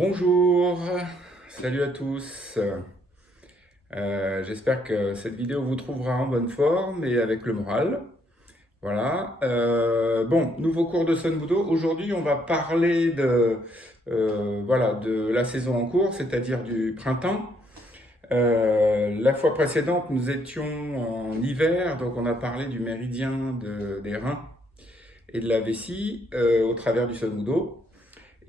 Bonjour, salut à tous. J'espère que cette vidéo vous trouvera en bonne forme et avec le moral. Voilà. Bon, nouveau cours de Sun Budo. Aujourd'hui, on va parler voilà, de la saison en cours, c'est-à-dire du printemps. La fois précédente, nous étions en hiver, donc on a parlé du méridien des reins et de la vessie au travers du Sun Budo.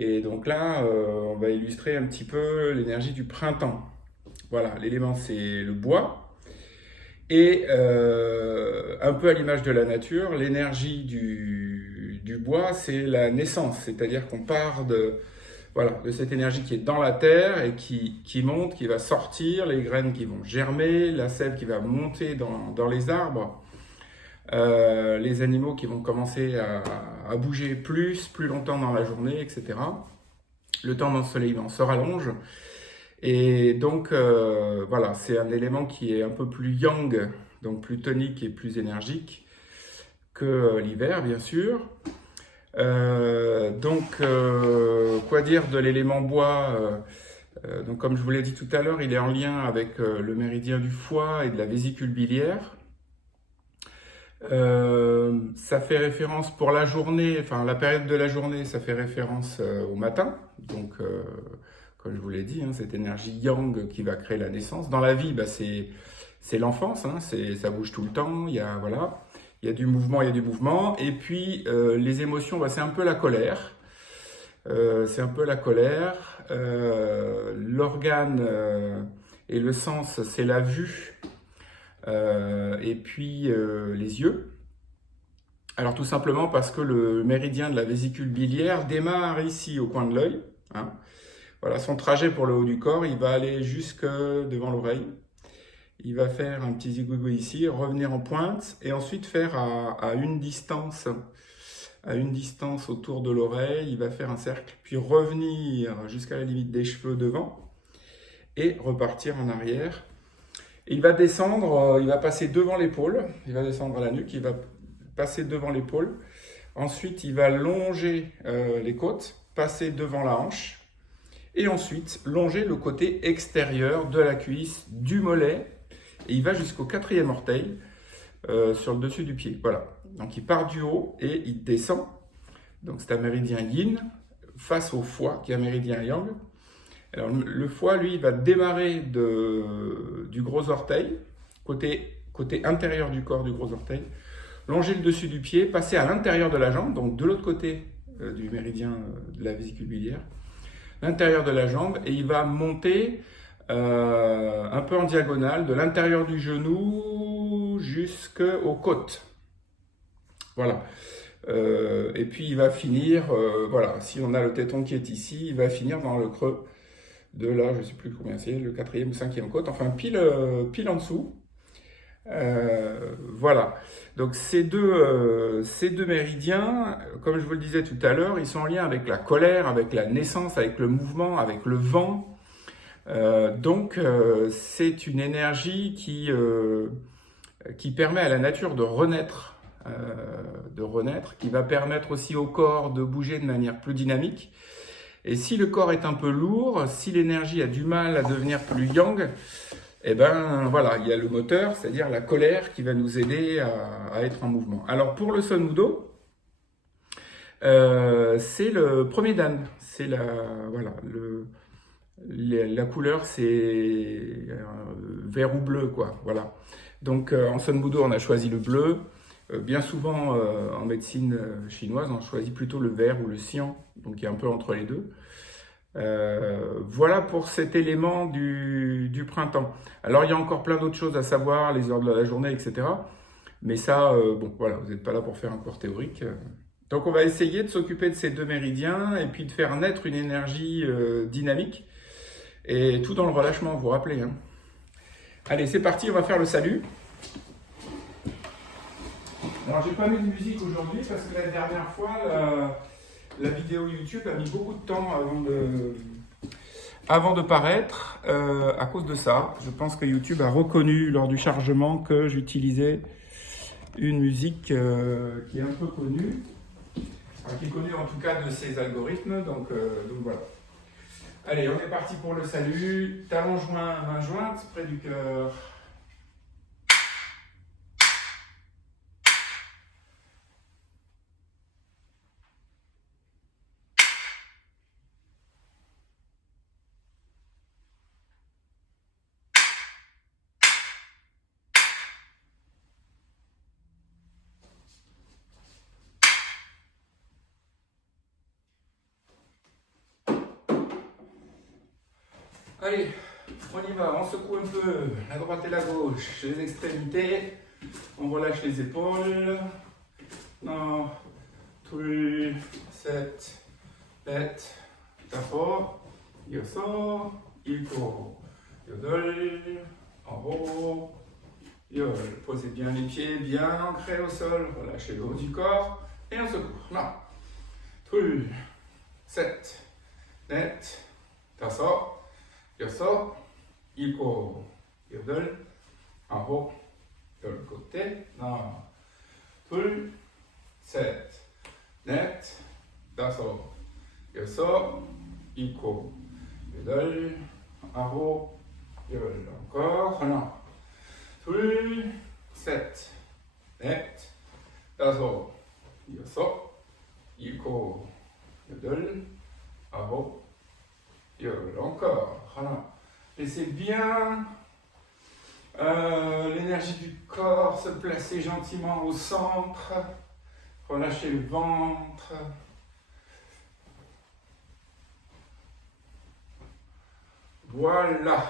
Et donc là, on va illustrer un petit peu l'énergie du printemps. Voilà, l'élément c'est le bois. Et un peu à l'image de la nature, l'énergie du bois, c'est la naissance. C'est-à-dire qu'on part voilà, de cette énergie qui est dans la terre et qui monte, qui va sortir, les graines qui vont germer, la sève qui va monter dans les arbres, les animaux qui vont commencer à bouger plus longtemps dans la journée, etc. Le temps d'ensoleillement se rallonge. Et donc, voilà, c'est un élément qui est un peu plus yang, donc plus tonique et plus énergique que l'hiver, bien sûr. Quoi dire de l'élément bois donc, comme je vous l'ai dit tout à l'heure, il est en lien avec le méridien du foie et de la vésicule biliaire. Ça fait référence pour la journée, enfin la période de la journée, ça fait référence au matin. Donc, comme je vous l'ai dit, hein, cette énergie yang qui va créer la naissance. Dans la vie, bah, c'est l'enfance, hein, ça bouge tout le temps, voilà, il y a du mouvement, il y a du mouvement. Et puis, les émotions, bah, c'est un peu la colère. C'est un peu la colère. L'organe et le sens, c'est la vue. Et puis les yeux. Alors tout simplement parce que le méridien de la vésicule biliaire démarre ici au coin de l'œil. Hein. Voilà, son trajet pour le haut du corps, il va aller jusque devant l'oreille. Il va faire un petit zigouigou ici, revenir en pointe et ensuite faire à une distance autour de l'oreille. Il va faire un cercle, puis revenir jusqu'à la limite des cheveux devant et repartir en arrière. Il va descendre, il va passer devant l'épaule, il va descendre à la nuque, il va passer devant l'épaule. Ensuite, il va longer les côtes, passer devant la hanche. Et ensuite, longer le côté extérieur de la cuisse, du mollet. Et il va jusqu'au 4e orteil sur le dessus du pied. Voilà. Donc il part du haut et il descend. Donc c'est un méridien yin face au foie qui est un méridien yang. Alors, le foie, lui, il va démarrer du gros orteil, côté intérieur du corps du gros orteil, longer le dessus du pied, passer à l'intérieur de la jambe, donc de l'autre côté du méridien de la vésicule biliaire, l'intérieur de la jambe, et il va monter un peu en diagonale, de l'intérieur du genou jusqu'aux côtes. Voilà. Et puis il va finir, voilà, si on a le téton qui est ici, il va finir dans le creux de là, je ne sais plus combien c'est, le 4e ou 5e côte, enfin pile en dessous. Voilà. Donc ces deux méridiens, comme je vous le disais tout à l'heure, ils sont en lien avec la colère, avec la naissance, avec le mouvement, avec le vent. C'est une énergie qui permet à la nature de renaître, qui va permettre aussi au corps de bouger de manière plus dynamique. Et si le corps est un peu lourd, si l'énergie a du mal à devenir plus yang, eh ben voilà, il y a le moteur, c'est-à-dire la colère qui va nous aider à être en mouvement. Alors pour le Sun Budo, c'est le premier dan, c'est la couleur c'est vert ou bleu quoi, voilà. Donc en Sun Budo on a choisi le bleu. Bien souvent, en médecine chinoise, on choisit plutôt le vert ou le cyan, donc qui est un peu entre les deux. Voilà pour cet élément du printemps. Alors, il y a encore plein d'autres choses à savoir, les heures de la journée, etc. Mais ça, bon, voilà, vous n'êtes pas là pour faire un cours théorique. Donc, on va essayer de s'occuper de ces deux méridiens et puis de faire naître une énergie dynamique. Et tout dans le relâchement, vous vous rappelez. Hein. Allez, c'est parti, on va faire le salut. Alors, j'ai pas mis de musique aujourd'hui parce que la dernière fois, la vidéo YouTube a mis beaucoup de temps avant de paraître à cause de ça. Je pense que YouTube a reconnu lors du chargement que j'utilisais une musique qui est un peu connue, enfin, qui est connue en tout cas de ses algorithmes. Donc voilà. Allez, on est parti pour le salut. Talon joint, main jointe, près du cœur. Allez, on y va, on secoue un peu la droite et la gauche, les extrémités, on relâche les épaules. Non, tout, 7, 8, tapo, yoso, ilko, yodol, en haut, yol. Posez bien les pieds, bien ancrés au sol, relâchez le haut du corps et on secoue. Non, tout, 7, 8, tapo. 여섯, 일곱, 여덟, 아홉, 열 côté. 하나, 둘, 셋, 넷, 다섯, 여섯, 일곱, 여덟, 아홉, 열. Encore. 하나, 둘, 셋, 넷, 다섯, 여섯, 일곱, 여덟, 아홉, encore. Voilà. Laissez bien l'énergie du corps se placer gentiment au centre. Relâchez le ventre. Voilà.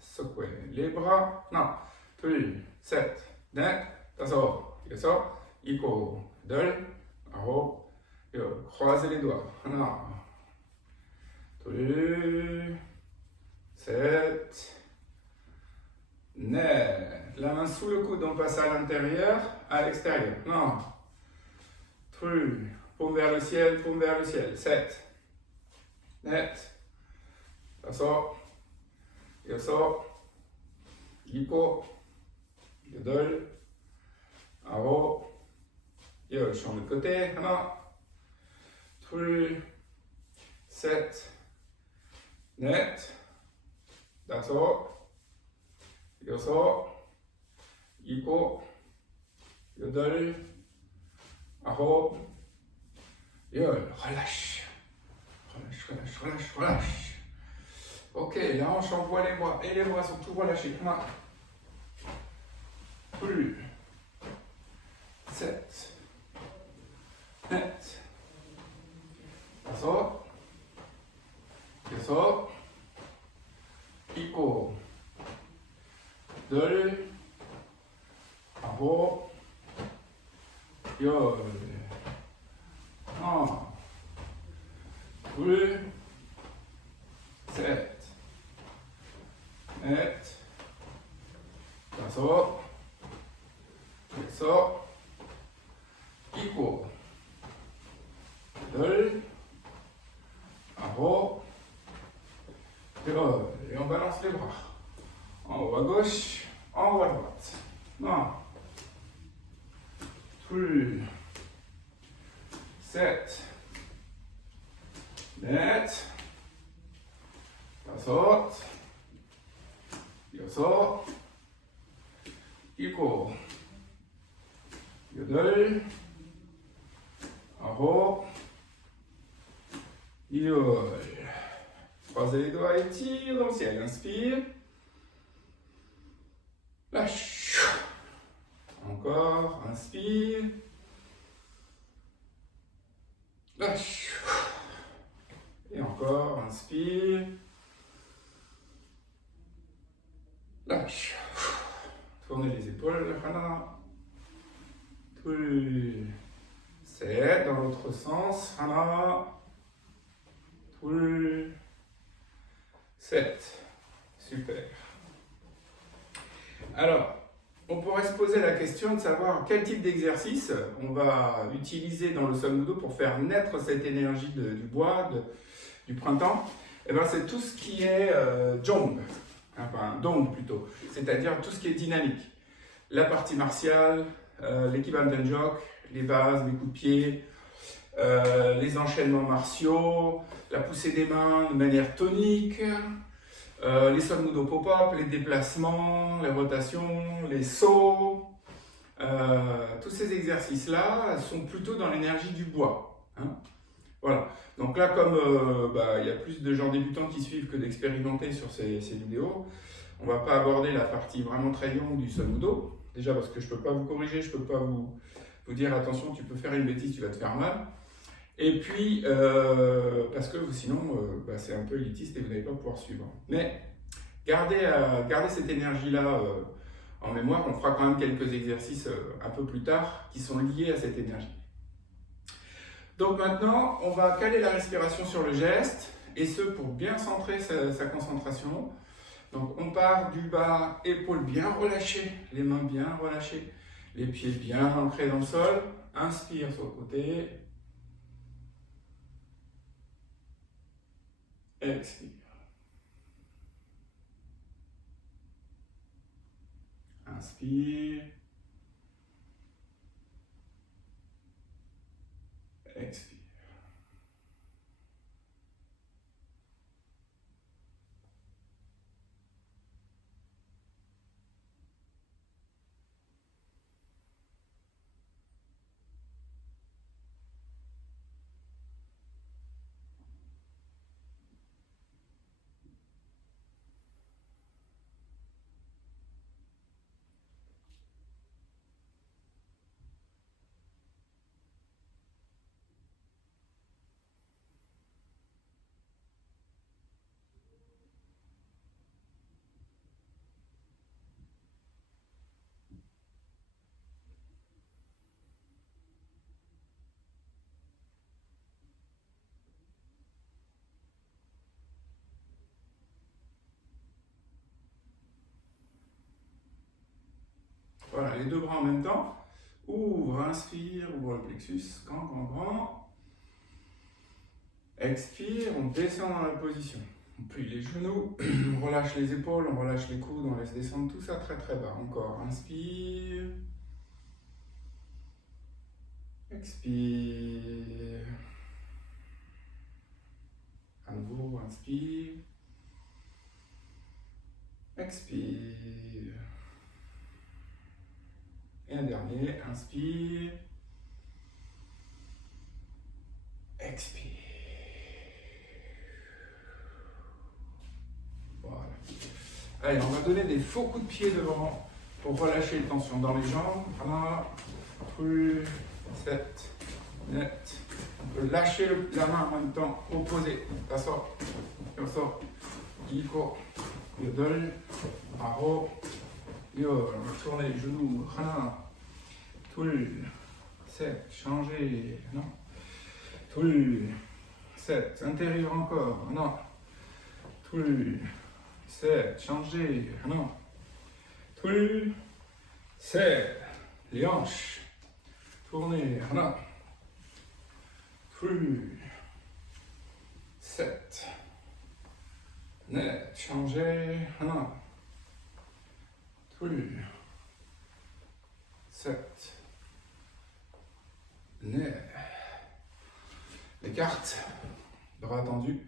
Secouez les bras. Non. 둘, 셋, 넷, 다섯, 여섯, 일곱, 여덟, 아홉, 열. Croisez les doigts. 하나. 둘, 셋, 넷. La main sous le coude, on passe à l'intérieur, à l'extérieur. Non. 둘, paume vers le ciel, paume vers le ciel. 7, 넷, 다섯, 여섯, 일곱, 여덟, 아홉, 열. Sur le côté. 하나, 둘, 셋, 넷, 다섯, 여섯, 일곱, 여덟, 아홉, 열. Relâche. Relâche, relâche, relâche, relâche. Ok, la hanche envoie les bras et les bras sont tout relâchés. 1, plus, 7, 8, 다섯, 여섯, 일곱, 여덟, 아홉, 열. 하나, 둘, 셋, 넷, 다섯, 여섯, 일곱, 여덟, 아홉, 열. Et on balance les bras. En haut à gauche, en haut à droite. 1, 2, 7, 8, 다섯, 여섯, 일곱, 여덟, 아홉, 열. Croisez les doigts et tire dans le ciel. Inspire. Lâche. Encore. Inspire. Lâche. Et encore. Inspire. Lâche. Tournez les épaules. Hana. Tout. C'est dans l'autre sens. Hana. Tout. 7. Super. Alors, on pourrait se poser la question de savoir quel type d'exercice on va utiliser dans le Sun-Budo pour faire naître cette énergie du bois, du printemps. Et bien, c'est tout ce qui est Jong, enfin Dong plutôt, c'est-à-dire tout ce qui est dynamique. La partie martiale, l'équivalent d'un jog, les bases, les coups de pied, les enchaînements martiaux, la poussée des mains de manière tonique, les Son-Mudo pop-up, les déplacements, les rotations, les sauts. Tous ces exercices-là sont plutôt dans l'énergie du bois. Hein. Voilà. Donc là, comme il y a plus de gens débutants qui suivent que d'expérimenter sur ces vidéos, on ne va pas aborder la partie vraiment très longue du Son-Mudo. Déjà parce que je ne peux pas vous corriger, je ne peux pas vous dire attention, tu peux faire une bêtise, tu vas te faire mal. Et puis, parce que sinon, c'est un peu élitiste et vous n'allez pas pouvoir suivre. Mais gardez cette énergie-là en mémoire. On fera quand même quelques exercices un peu plus tard qui sont liés à cette énergie. Donc maintenant, on va caler la respiration sur le geste, et ce pour bien centrer sa concentration. Donc on part du bas, épaules bien relâchées, les mains bien relâchées, les pieds bien ancrés dans le sol. Inspire sur le côté. Expire. Inspire. Expire. Voilà, les deux bras en même temps. Ouvre, inspire, ouvre le plexus, grand, grand, grand. Expire, on descend dans la position. On plie les genoux, on relâche les épaules, on relâche les coudes, on laisse descendre tout ça très très bas. Encore, inspire. Expire. À nouveau, inspire. Expire. Et un dernier, inspire. Expire. Voilà. Allez, on va donner des faux coups de pied devant pour relâcher les tensions dans les jambes. 1, 3, 7, net. On peut lâcher la main en même temps, opposé. Tasso, yoso, iko, yodol, aro, yo. On va tourner les genoux. 1, 2, 7, changer. Non. 2, 7, intérieur encore. Non. 2, 7, changer. Non. 2, 7, les hanches. Tourner. Non. 3, 7, net, changer. Non. 3, 7, net. Les cartes, bras tendus,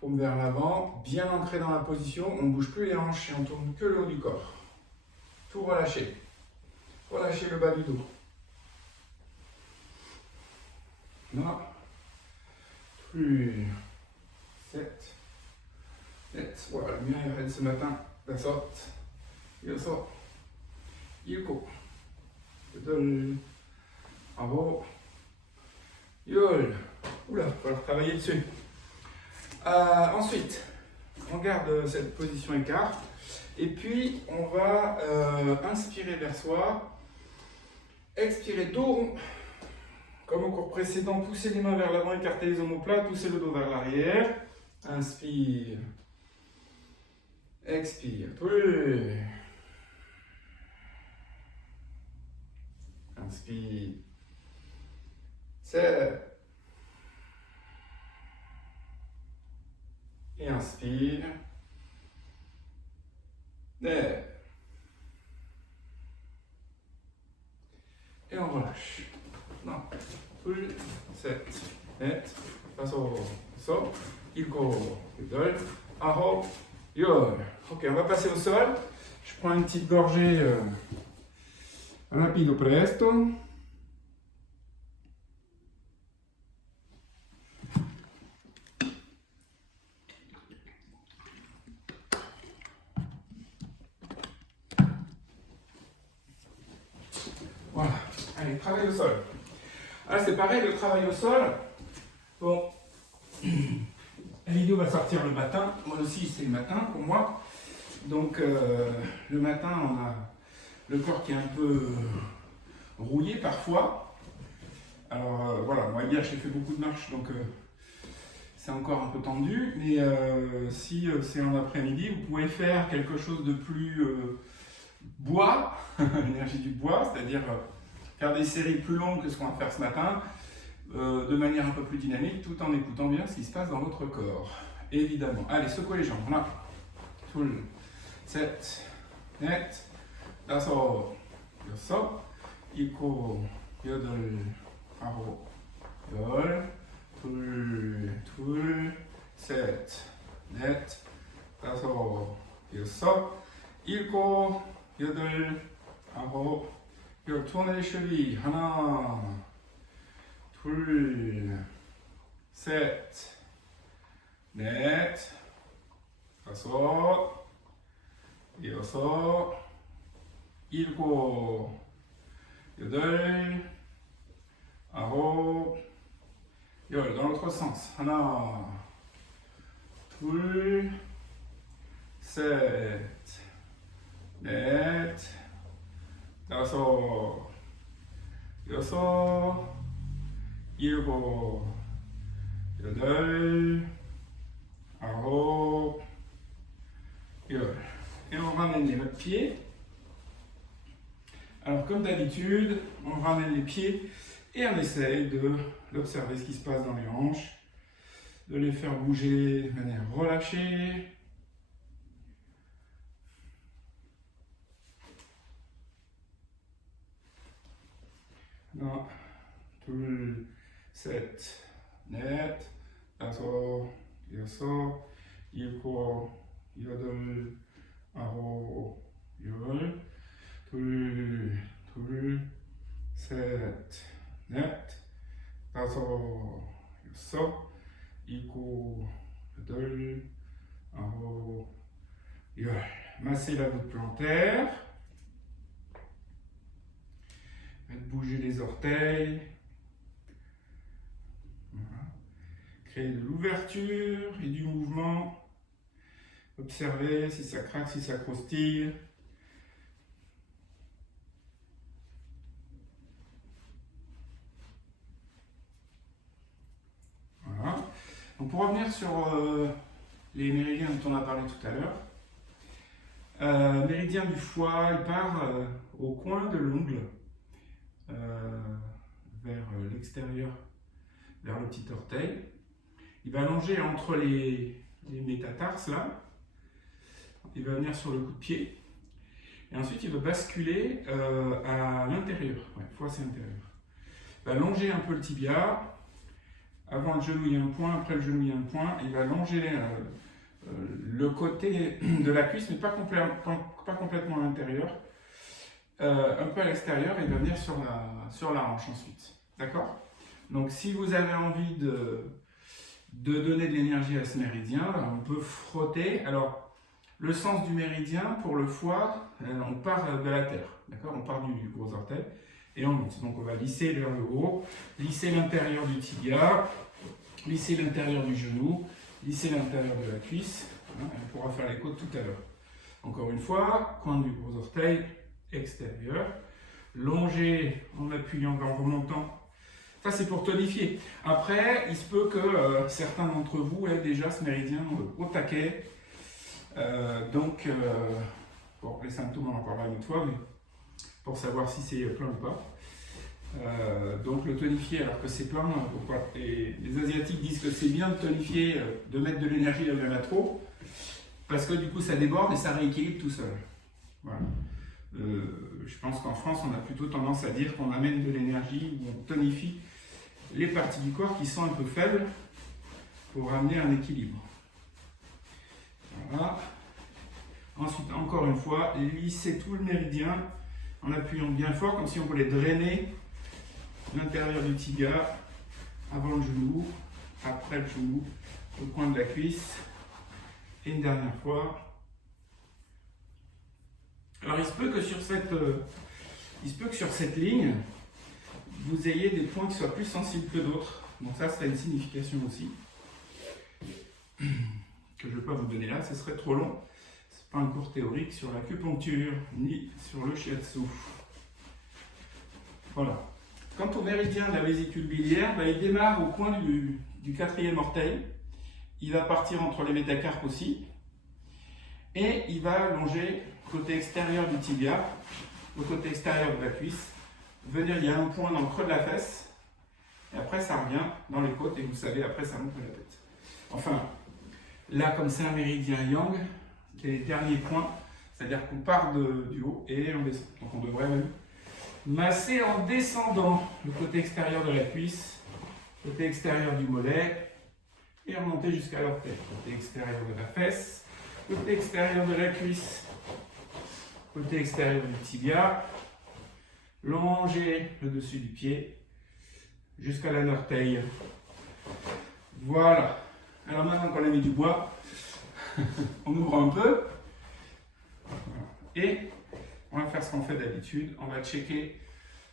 paume vers l'avant, bien ancré dans la position, on ne bouge plus les hanches et on tourne que le haut du corps. Tout relâché. Relâchez le bas du dos. Non. Plus. 7. Net. Voilà, le mien est raide ce matin. La sorte. Yoso. Yuko. Yodol. Bravo. Yol. Oula, il va falloir travailler dessus. Ensuite, on garde cette position écart. Et puis, on va inspirer vers soi. Expirer dos rond. Comme au cours précédent, poussez les mains vers l'avant, écartez les omoplates, poussez le dos vers l'arrière. Inspire. Expire. Oui. Inspire. Serre. Et inspire. Lève. Et on relâche. Non. Plus. 7, 8, 5, 6, 7, 8, 9, 10. Ok, on va passer au sol. Je prends une petite gorgée rapido presto. Voilà, allez, travail au sol. Ah, c'est pareil, le travail au sol. Bon, la vidéo va sortir le matin. Moi aussi, c'est le matin pour moi. Donc, le matin, on a le corps qui est un peu rouillé parfois. Alors, voilà, moi hier, j'ai fait beaucoup de marches, donc c'est encore un peu tendu. Mais si c'est en après-midi, vous pouvez faire quelque chose de plus bois, l'énergie du bois, c'est-à-dire faire des séries plus longues que ce qu'on va faire ce matin, de manière un peu plus dynamique, tout en écoutant bien ce qui se passe dans votre corps, évidemment. Allez, secouez les jambes, voilà. Tout le 7, 8, 5, 6, 7, 8, 9, 10, 7, 8, 5, 6, 7, 8, 9, tournez les chevilles. 1, 2, 7, 8, 5, 6, 7, 8, 9, 10. Dans l'autre sens. 1, 2, 7, 8, 5, 6, 7, 8, 9, 10. Et on ramène les pieds. Alors comme d'habitude, on ramène les pieds et on essaye d'observer ce qui se passe dans les hanches, de les faire bouger de manière relâchée. 1, 2, 7, 8, 5, 6, 7, 8, 9, 10. 2, 7, 8, 5, 6, 7, 8, 10. Massez la voûte plantaire. Faites bouger les orteils. Voilà. Créez de l'ouverture et du mouvement. Observez si ça craque, si ça croustille. Voilà. Donc pour revenir sur les méridiens dont on a parlé tout à l'heure, méridien du foie, il part au coin de l'ongle, vers l'extérieur, vers le petit orteil. Il va longer entre les métatarses là. Il va venir sur le coup de pied. Et ensuite, il va basculer à l'intérieur. Ouais, foie, c'est l'intérieur. Il va longer un peu le tibia. Avant le genou, il y a un point. Après le genou, il y a un point. Il va longer le côté de la cuisse, mais pas complètement à l'intérieur. Un peu à l'extérieur. Il va venir sur la hanche ensuite. D'accord? Donc, si vous avez envie de donner de l'énergie à ce méridien, on peut frotter. Alors, le sens du méridien pour le foie, on part de la terre, d'accord? On part du gros orteil et on monte. Donc on va lisser vers le haut, lisser l'intérieur du tibia, lisser l'intérieur du genou, lisser l'intérieur de la cuisse. Hein, on pourra faire les côtes tout à l'heure. Encore une fois, coin du gros orteil extérieur, longer en appuyant, en remontant. Ça, c'est pour tonifier. Après, il se peut que certains d'entre vous aient déjà ce méridien au taquet. Bon, les symptômes, on en parlera une autre fois, mais pour savoir si c'est plein ou pas. Donc, le tonifier alors que c'est plein, et les Asiatiques disent que c'est bien de tonifier, de mettre de l'énergie là où il y en a trop, parce que du coup, ça déborde et ça rééquilibre tout seul. Voilà. Je pense qu'en France, on a plutôt tendance à dire qu'on amène de l'énergie ou on tonifie les parties du corps qui sont un peu faibles pour ramener un équilibre. Voilà. Ensuite, encore une fois, lisser tout le méridien en appuyant bien fort, comme si on voulait drainer l'intérieur du tibia avant le genou, après le genou, au coin de la cuisse. Et une dernière fois. Alors, il se peut que sur cette ligne, vous ayez des points qui soient plus sensibles que d'autres. Donc ça a une signification aussi. Que je ne vais pas vous donner là, ce serait trop long. Ce n'est pas un cours théorique sur l'acupuncture, ni sur le shiatsu. Voilà. Quant au méridien de la vésicule biliaire, il démarre au coin du 4e orteil. Il va partir entre les métacarpes aussi. Et il va longer le côté extérieur du tibia, le côté extérieur de la cuisse. Venir, il y a un point dans le creux de la fesse. Et après, ça revient dans les côtes. Et vous savez, après, ça monte à la tête. Enfin, là, comme c'est un méridien yang, c'est les derniers points. C'est-à-dire qu'on part du haut et on descend. Donc on devrait même masser en descendant le côté extérieur de la cuisse, côté extérieur du mollet, et remonter jusqu'à l'orteil. Côté extérieur de la fesse, côté extérieur de la cuisse, côté extérieur du tibia, longer le dessus du pied jusqu'à l'orteil. Voilà. Alors maintenant qu'on a mis du bois, on ouvre un peu et on va faire ce qu'on fait d'habitude. On va checker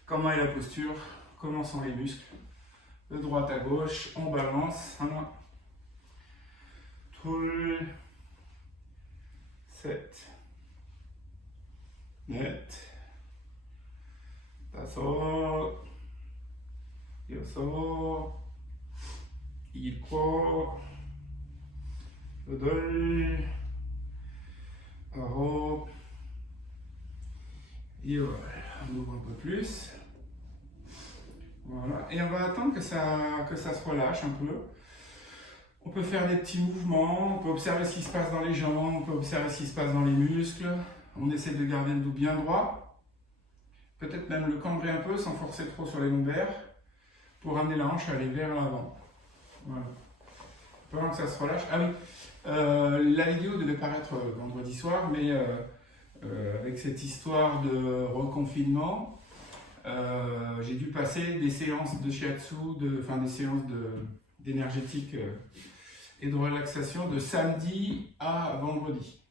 comment est la posture, comment sont les muscles, de droite à gauche, on balance. 1, 2, 7, 8, 5, 6, 7, 8, et voilà, on ouvre un peu plus. Voilà, et on va attendre que ça se relâche un peu. On peut faire des petits mouvements, on peut observer ce qui se passe dans les jambes, on peut observer ce qui se passe dans les muscles. On essaie de garder le dos bien droit. Peut-être même le cambrer un peu sans forcer trop sur les lombaires pour amener la hanche à aller vers l'avant. Voilà. Pendant que ça se relâche. Ah oui, la vidéo devait paraître vendredi soir, mais avec cette histoire de reconfinement, j'ai dû passer des séances de shiatsu, des séances d'énergétique et de relaxation de samedi à vendredi.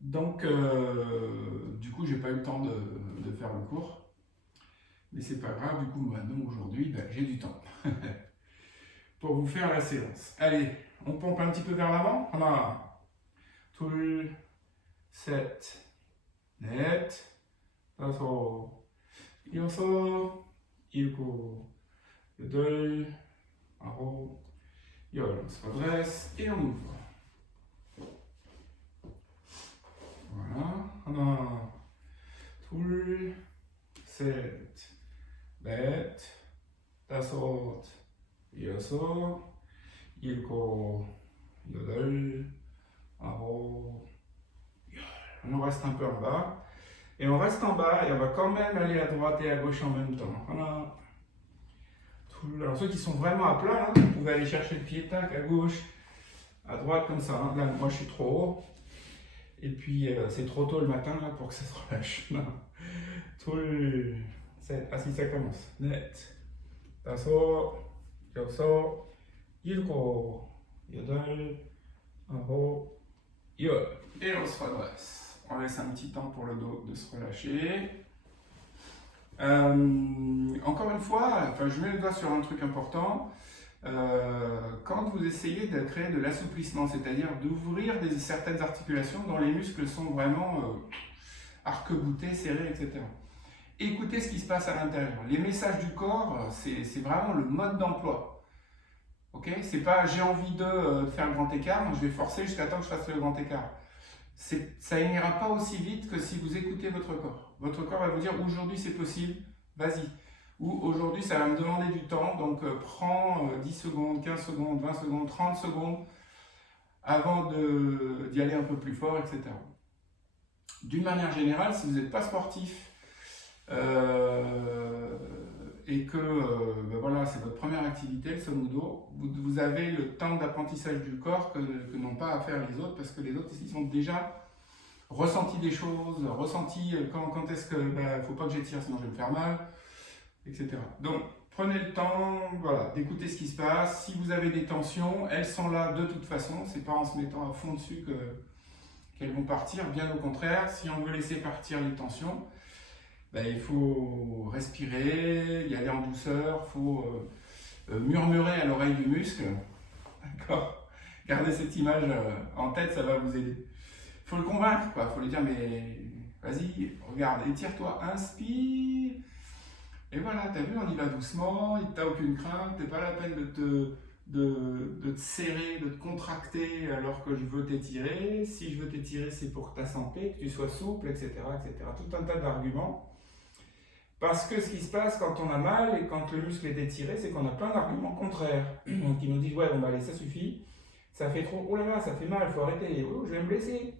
Donc, du coup, j'ai pas eu le temps de faire le cours. Mais c'est pas grave, du coup, maintenant, aujourd'hui, j'ai du temps pour vous faire la séance. Allez, on pompe un petit peu vers l'avant. On a tout 7, 8, 5, 6, 7, 8, 9, on se redresse et on ouvre. Voilà, on a tout 7, 8, 5, 6, 7, 8, 9, on reste un peu en bas. Et on reste en bas et on va quand même aller à droite et à gauche en même temps. Voilà. Alors ceux qui sont vraiment à plat, hein, vous pouvez aller chercher le pied tac à gauche, à droite comme ça. Hein. Là, moi je suis trop haut. Et puis c'est trop tôt le matin là, pour que ça se relâche. Ah si, ça commence. Net. 5, 6, 7, 8, 9, 10. Et on se redresse. On laisse un petit temps pour le dos de se relâcher. Encore une fois, je mets le doigt sur un truc important. Quand vous essayez de créer de l'assouplissement, c'est-à-dire d'ouvrir certaines articulations dont les muscles sont vraiment arc-boutés, serrés, etc. Écoutez ce qui se passe à l'intérieur. Les messages du corps, c'est vraiment le mode d'emploi. Okay, c'est pas j'ai envie de faire le grand écart, donc je vais forcer jusqu'à temps que je fasse le grand écart. Ça n'ira pas aussi vite que si vous écoutez votre corps. Votre corps va vous dire aujourd'hui c'est possible, vas-y. Ou aujourd'hui ça va me demander du temps, donc prends 10 secondes, 15 secondes, 20 secondes, 30 secondes avant d'y aller un peu plus fort, etc. D'une manière générale, si vous n'êtes pas sportif et que ben voilà, c'est votre première activité, le Sonudo, vous avez le temps d'apprentissage du corps que n'ont pas à faire les autres, parce que les autres, ils ont déjà ressenti des choses, ressenti quand est-ce que faut pas que j'étire, sinon je vais me faire mal, etc. Donc, prenez le temps, voilà, d'écouter ce qui se passe. Si vous avez des tensions, elles sont là de toute façon. C'est pas en se mettant à fond dessus qu'elles vont partir. Bien au contraire, si on veut laisser partir les tensions, il faut respirer, y aller en douceur, il faut murmurer à l'oreille du muscle. D'accord ? Gardez cette image en tête, ça va vous aider. Il faut le convaincre, quoi. Il faut lui dire, mais vas-y, regarde, étire-toi, inspire. Et voilà, t'as vu, on y va doucement, t'as aucune crainte, t'es pas la peine de te serrer, de te contracter alors que je veux t'étirer. Si je veux t'étirer, c'est pour ta santé, que tu sois souple, etc., etc. Tout un tas d'arguments. Parce que ce qui se passe quand on a mal et quand le muscle est étiré, c'est qu'on a plein d'arguments contraires. Qui nous disent, ouais, bon, allez, ça suffit, ça fait trop, oh là là, ça fait mal, il faut arrêter, oh, je vais me blesser.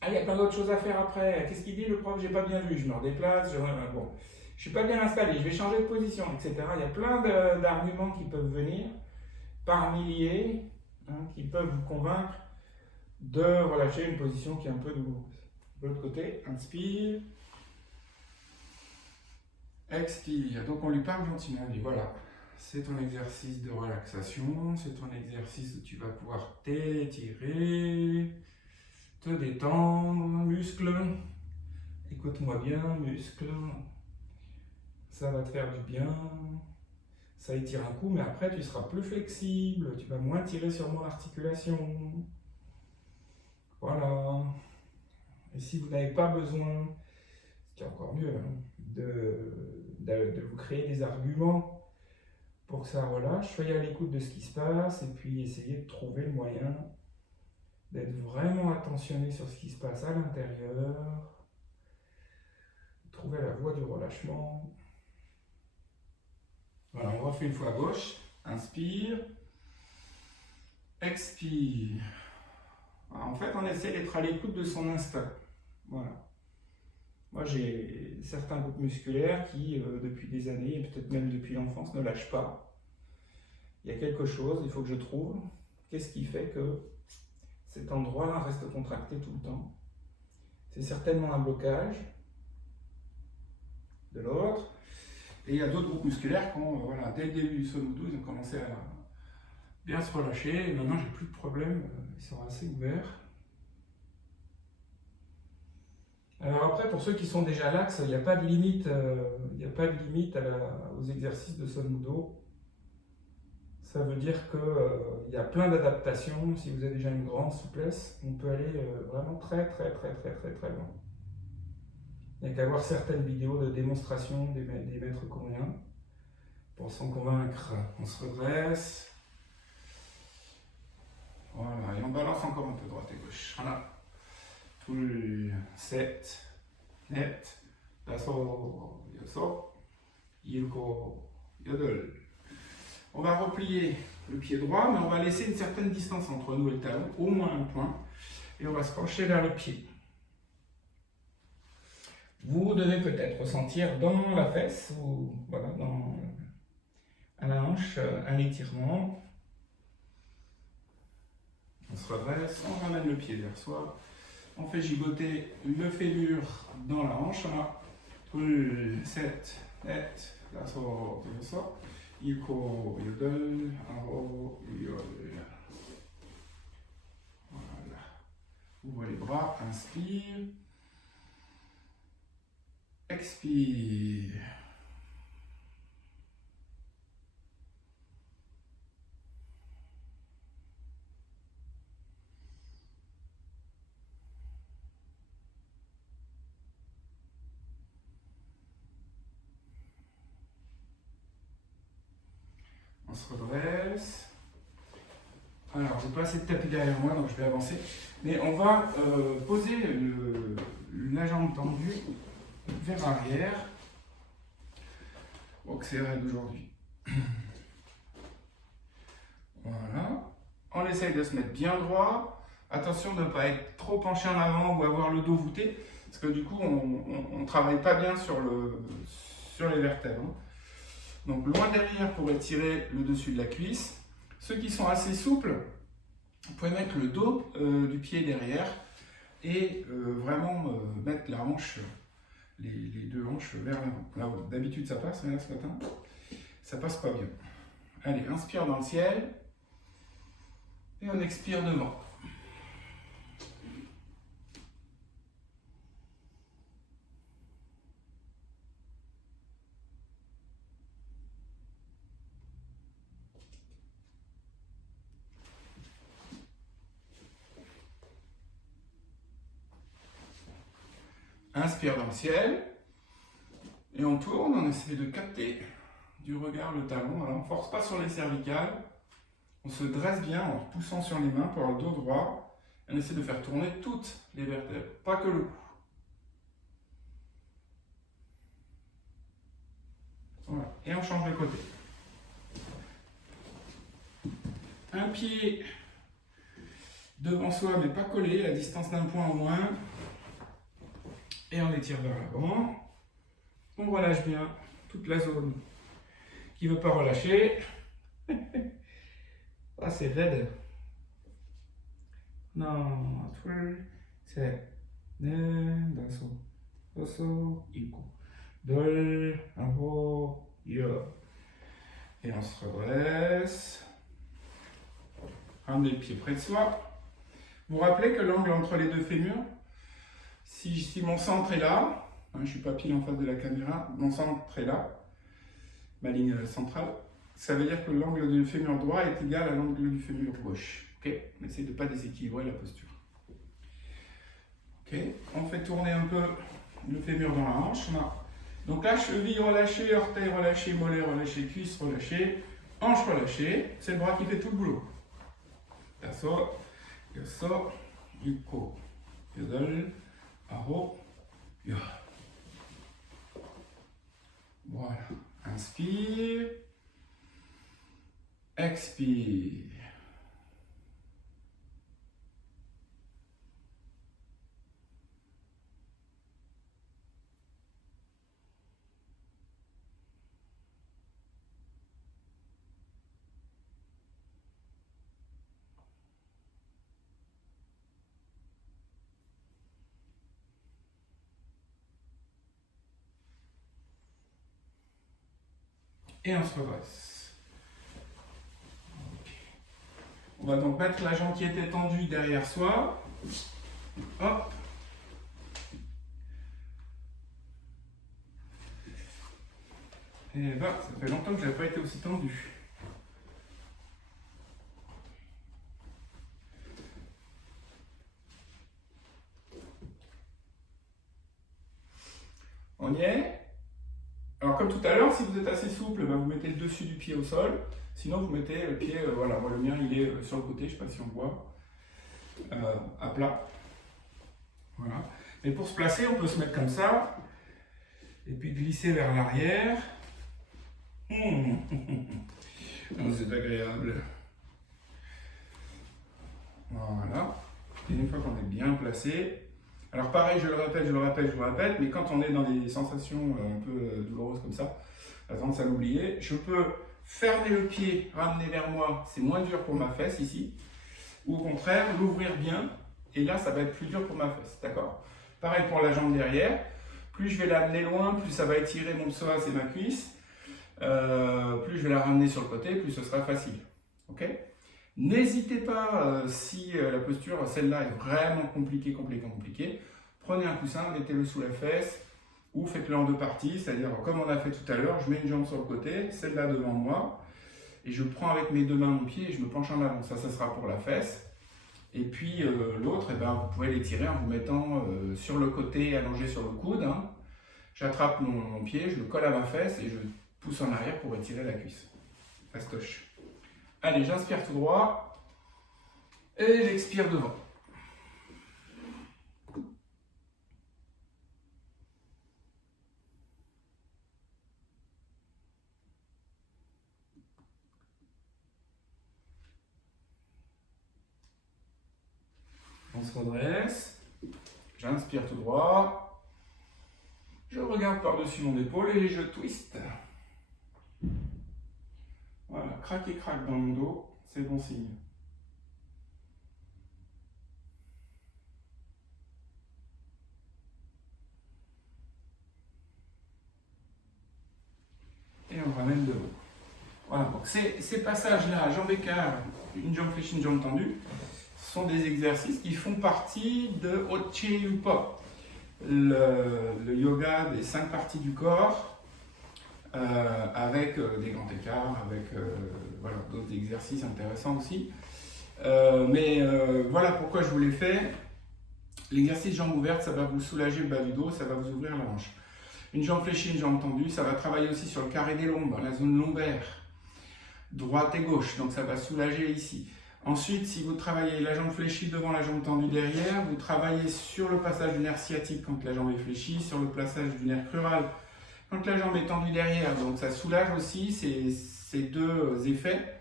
Ah, il y a plein d'autres choses à faire après. Qu'est-ce qu'il dit le prof? J'ai pas bien vu, je me redéplace, bon. Je suis pas bien installé, je vais changer de position, etc. Il y a plein d'arguments qui peuvent venir par milliers, qui peuvent vous convaincre de relâcher une position qui est un peu douloureuse. De l'autre côté, inspire, expire. Donc on lui parle gentiment, on dit voilà, c'est ton exercice de relaxation, c'est ton exercice où tu vas pouvoir t'étirer, te détendre, muscle. Écoute-moi bien, muscle. Ça va te faire du bien, ça étire un coup, mais après tu seras plus flexible, tu vas moins tirer sur mon articulation. Voilà. Et si vous n'avez pas besoin, ce qui est encore mieux, de vous créer des arguments pour que ça relâche, soyez à l'écoute de ce qui se passe et puis essayez de trouver le moyen d'être vraiment attentionné sur ce qui se passe à l'intérieur, trouver la voie du relâchement. Voilà, on refait une fois à gauche. Inspire. Expire. Voilà, en fait, on essaie d'être à l'écoute de son instinct. Voilà. Moi, j'ai certains groupes musculaires qui, depuis des années, et peut-être même depuis l'enfance, ne lâchent pas. Il y a quelque chose, il faut que je trouve. Qu'est-ce qui fait que cet endroit reste contracté tout le temps? C'est certainement un blocage de l'autre. Et il y a d'autres groupes musculaires qui ont, voilà, dès le début du Sonudo, ils ont commencé à bien se relâcher. Et maintenant, j'ai plus de problème, ils sont assez ouverts. Alors après, pour ceux qui sont déjà lax, il n'y a pas de limite, aux exercices de Sonudo. Ça veut dire qu'il y a plein d'adaptations. Si vous avez déjà une grande souplesse, on peut aller vraiment très loin. Il n'y a qu'à voir certaines vidéos de démonstration des maîtres coréens pour s'en convaincre. On se redresse. Voilà, et on balance encore un peu droite et gauche. Voilà. Tout le 7, net, daso, yoso, ilko, yodol. On va replier le pied droit, mais on va laisser une certaine distance entre nous et le talon, au moins un point, et on va se pencher vers le pied. Vous devez peut-être ressentir dans la fesse, ou voilà, à la hanche, un étirement. On se redresse, on ramène le pied vers soi, on fait gigoter le fêlure dans la hanche. On a 7, 8, lasso, ça. Ilko, yodel, aro, yodel. Voilà. Ouvrez les bras, inspire. Expire. On se redresse. Alors, je n'ai pas assez de tapis derrière moi, donc je vais avancer. Mais on va poser la jambe tendue vers l'arrière. Donc c'est raide aujourd'hui. Voilà. On essaye de se mettre bien droit. Attention de ne pas être trop penché en avant ou avoir le dos voûté. Parce que du coup, on ne travaille pas bien sur sur les vertèbres. Hein. Donc loin derrière pour étirer le dessus de la cuisse. Ceux qui sont assez souples, vous pouvez mettre le dos du pied derrière et vraiment mettre la hanche, les deux hanches vers l'avant. Là, d'habitude ça passe, mais là ce matin, ça passe pas bien. Allez, inspire dans le ciel et on expire devant. Inspire dans le ciel et on tourne, on essaie de capter du regard le talon. Alors on ne force pas sur les cervicales, on se dresse bien en poussant sur les mains pour avoir le dos droit. On essaie de faire tourner toutes les vertèbres, pas que le cou. Voilà, et on change de côté. Un pied devant soi mais pas collé, à distance d'un point au moins. Et on étire vers l'avant. On relâche bien toute la zone qui ne veut pas relâcher. Ah, c'est raide. Non, c'est et on se redresse. Ramenez le pied près de soi. Vous vous rappelez que l'angle entre les deux fémurs, si mon centre est là, hein, je ne suis pas pile en face de la caméra, mon centre est là, ma ligne centrale, ça veut dire que l'angle du fémur droit est égal à l'angle du fémur gauche. Okay, on essaie de ne pas déséquilibrer la posture. Okay, on fait tourner un peu le fémur dans la hanche. Donc là, cheville relâchée, orteil relâché, mollet relâché, cuisse relâchée, hanche relâchée. C'est le bras qui fait tout le boulot. Yasso, yasso, yuko, yodel, aro, ya. Voilà. Inspire. Expire. Et on se redresse. On va donc mettre la jambe qui était tendue derrière soi. Hop. Et bah, ça fait longtemps que je n'avais pas été aussi tendu. On y est. Alors comme tout à l'heure, si vous êtes assez souple, bah, vous mettez le dessus du pied au sol. Sinon, vous mettez le pied, voilà, moi le mien il est sur le côté, je ne sais pas si on voit, à plat. Voilà. Mais pour se placer, on peut se mettre comme ça, et puis glisser vers l'arrière. C'est agréable. Voilà. Et une fois qu'on est bien placé, alors pareil, je le répète, mais quand on est dans des sensations un peu douloureuses comme ça, la tendance à l'oublier, je peux fermer le pied, ramener vers moi, c'est moins dur pour ma fesse ici, ou au contraire, l'ouvrir bien, et là ça va être plus dur pour ma fesse, d'accord? Pareil pour la jambe derrière, plus je vais l'amener loin, plus ça va étirer mon psoas et ma cuisse, plus je vais la ramener sur le côté, plus ce sera facile, ok? N'hésitez pas, si la posture, celle-là, est vraiment compliquée, prenez un coussin, mettez-le sous la fesse, ou faites-le en deux parties, c'est-à-dire comme on a fait tout à l'heure, je mets une jambe sur le côté, celle-là devant moi, et je prends avec mes deux mains mon pied et je me penche en avant. Ça sera pour la fesse. Et puis l'autre, eh ben, vous pouvez l'étirer en vous mettant sur le côté, allongé sur le coude. Hein. J'attrape mon pied, je le colle à ma fesse et je pousse en arrière pour étirer la cuisse. Fastoche. Allez, j'inspire tout droit et j'expire devant. On se redresse, j'inspire tout droit Je regarde par-dessus mon épaule et je twist. Voilà, crac et crac dans mon dos, c'est bon signe. Et on ramène de haut. Voilà, donc ces passages-là, jambes écart, une jambe fléchie, une jambe tendue, sont des exercices qui font partie de Oche Lupa, le yoga des 5 parties du corps, avec des grands écarts, avec voilà, d'autres exercices intéressants aussi. Voilà pourquoi je vous l'ai fait. L'exercice jambe ouverte, ça va vous soulager le bas du dos, ça va vous ouvrir la hanche. Une jambe fléchie, une jambe tendue, ça va travailler aussi sur le carré des lombes, la zone lombaire, droite et gauche, donc ça va soulager ici. Ensuite, si vous travaillez la jambe fléchie devant, la jambe tendue derrière, vous travaillez sur le passage du nerf sciatique quand la jambe est fléchie, sur le passage du nerf crural quand la jambe est tendue derrière. Donc ça soulage aussi ces deux effets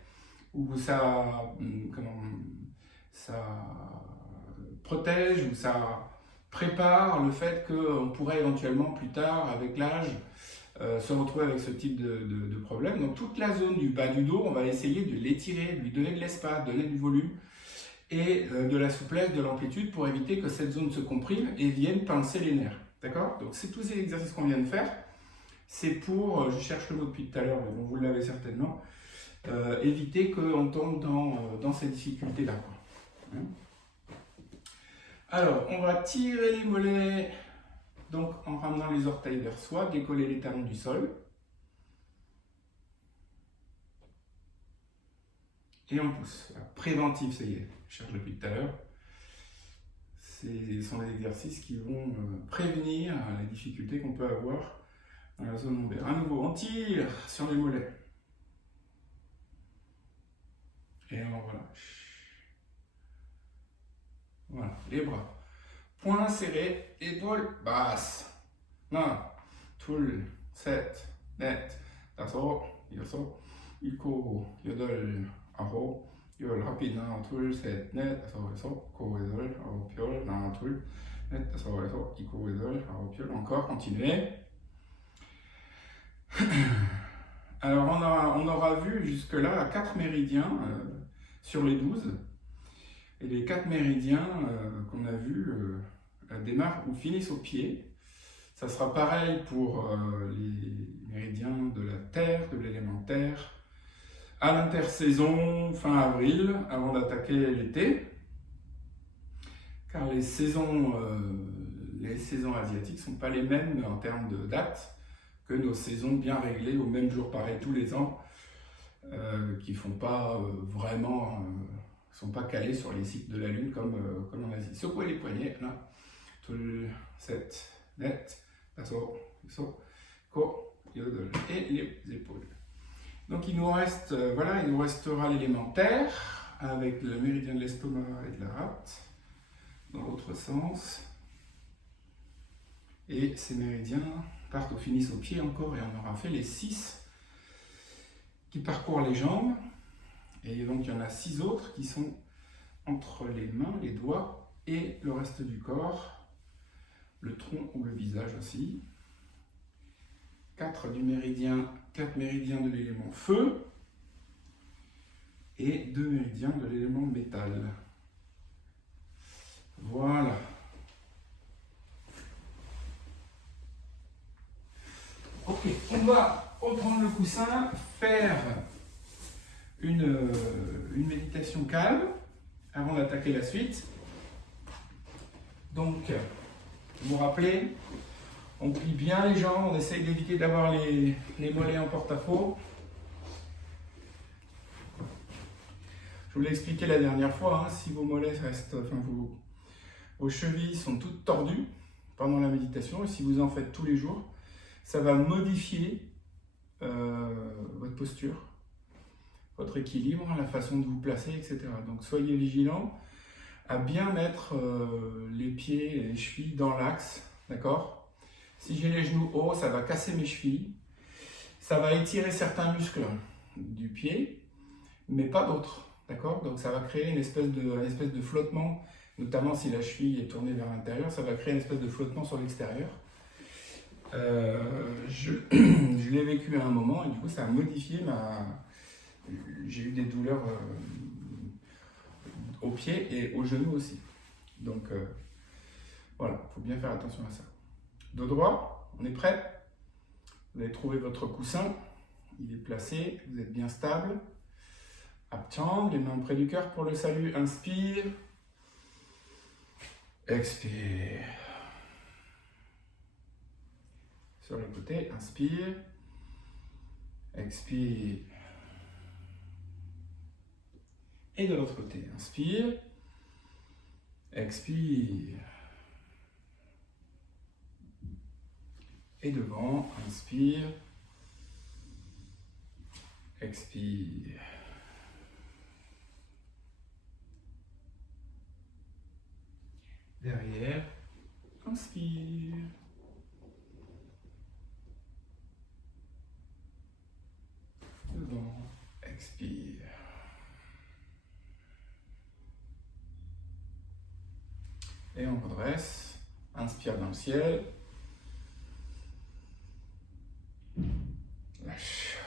où ça protège, où ça prépare le fait qu'on pourrait éventuellement plus tard, avec l'âge, se retrouver avec ce type de problème. Donc toute la zone du bas du dos, on va essayer de l'étirer, de lui donner de l'espace, donner du volume et de la souplesse, de l'amplitude pour éviter que cette zone se comprime et vienne pincer les nerfs. D'accord? Donc c'est tous ces exercices qu'on vient de faire. C'est pour, je cherche le mot depuis tout à l'heure, mais bon, vous l'avez certainement, éviter qu'on tombe dans ces difficultés-là. Hein? Alors, on va tirer les mollets. Donc, en ramenant les orteils vers soi, décoller les talons du sol. Et on pousse. Préventif, ça y est, je cherche depuis tout à l'heure. Ce sont des exercices qui vont prévenir les difficultés qu'on peut avoir dans la zone lombaire. À nouveau, on tire sur les mollets. Et on relâche. Voilà, les bras. Poings serrés, épaules basses. 1, 2, 7, net, 5, 6, 7, 8, 아홉, 열, 합이 하나, 둘, 셋, 넷, 다섯, 여섯, 일곱, 여덟, 아홉, 열, 하나, 둘, 넷, 다섯, 여섯, 일곱, 여덟, 아홉, 열. Encore, continuez. Alors, on aura vu jusque-là 4 méridiens sur les 12. Et les 4 méridiens qu'on a vus démarrent ou finissent au pied. Ça sera pareil pour les méridiens de la terre, de l'élément terre, à l'intersaison fin avril, avant d'attaquer l'été. Car les saisons asiatiques ne sont pas les mêmes en termes de date que nos saisons bien réglées au même jour pareil tous les ans, qui ne font pas vraiment, sont pas calés sur les cycles de la Lune comme en Asie. Secouez les poignets, là, tout 7, net, et les épaules. Donc il nous reste, voilà, il nous restera l'élément terre avec le méridien de l'estomac et de la rate dans l'autre sens. Et ces méridiens partent ou finissent au pied encore et on aura fait les 6 qui parcourent les jambes. Et donc il y en a 6 autres qui sont entre les mains, les doigts et le reste du corps, le tronc ou le visage aussi. 4 méridiens de l'élément feu et 2 méridiens de l'élément métal. Voilà. Ok, on va reprendre le coussin, faire une méditation calme avant d'attaquer la suite. Donc, vous vous rappelez, on plie bien les jambes, on essaye d'éviter d'avoir les mollets en porte-à-faux. Je vous l'ai expliqué la dernière fois, hein, si vos mollets restent, vos chevilles sont toutes tordues pendant la méditation, et si vous en faites tous les jours, ça va modifier votre posture, votre équilibre, la façon de vous placer, etc. Donc soyez vigilants à bien mettre les pieds et les chevilles dans l'axe, d'accord ? Si j'ai les genoux hauts, ça va casser mes chevilles, ça va étirer certains muscles du pied, mais pas d'autres, d'accord? Donc ça va créer une espèce de flottement, notamment si la cheville est tournée vers l'intérieur, ça va créer une espèce de flottement sur l'extérieur. Je l'ai vécu à un moment et du coup ça a modifié ma... J'ai eu des douleurs aux pieds et aux genoux aussi. Donc voilà, il faut bien faire attention à ça. Dos droit, on est prêt? Vous avez trouvé votre coussin, il est placé, vous êtes bien stable. Abchang, les mains près du cœur pour le salut, inspire. Expire. Sur le côté, inspire. Expire. Et de l'autre côté, inspire. Expire. Et devant, inspire. Expire. Derrière, inspire. Devant, expire. Et on redresse. Inspire dans le ciel. Lâche.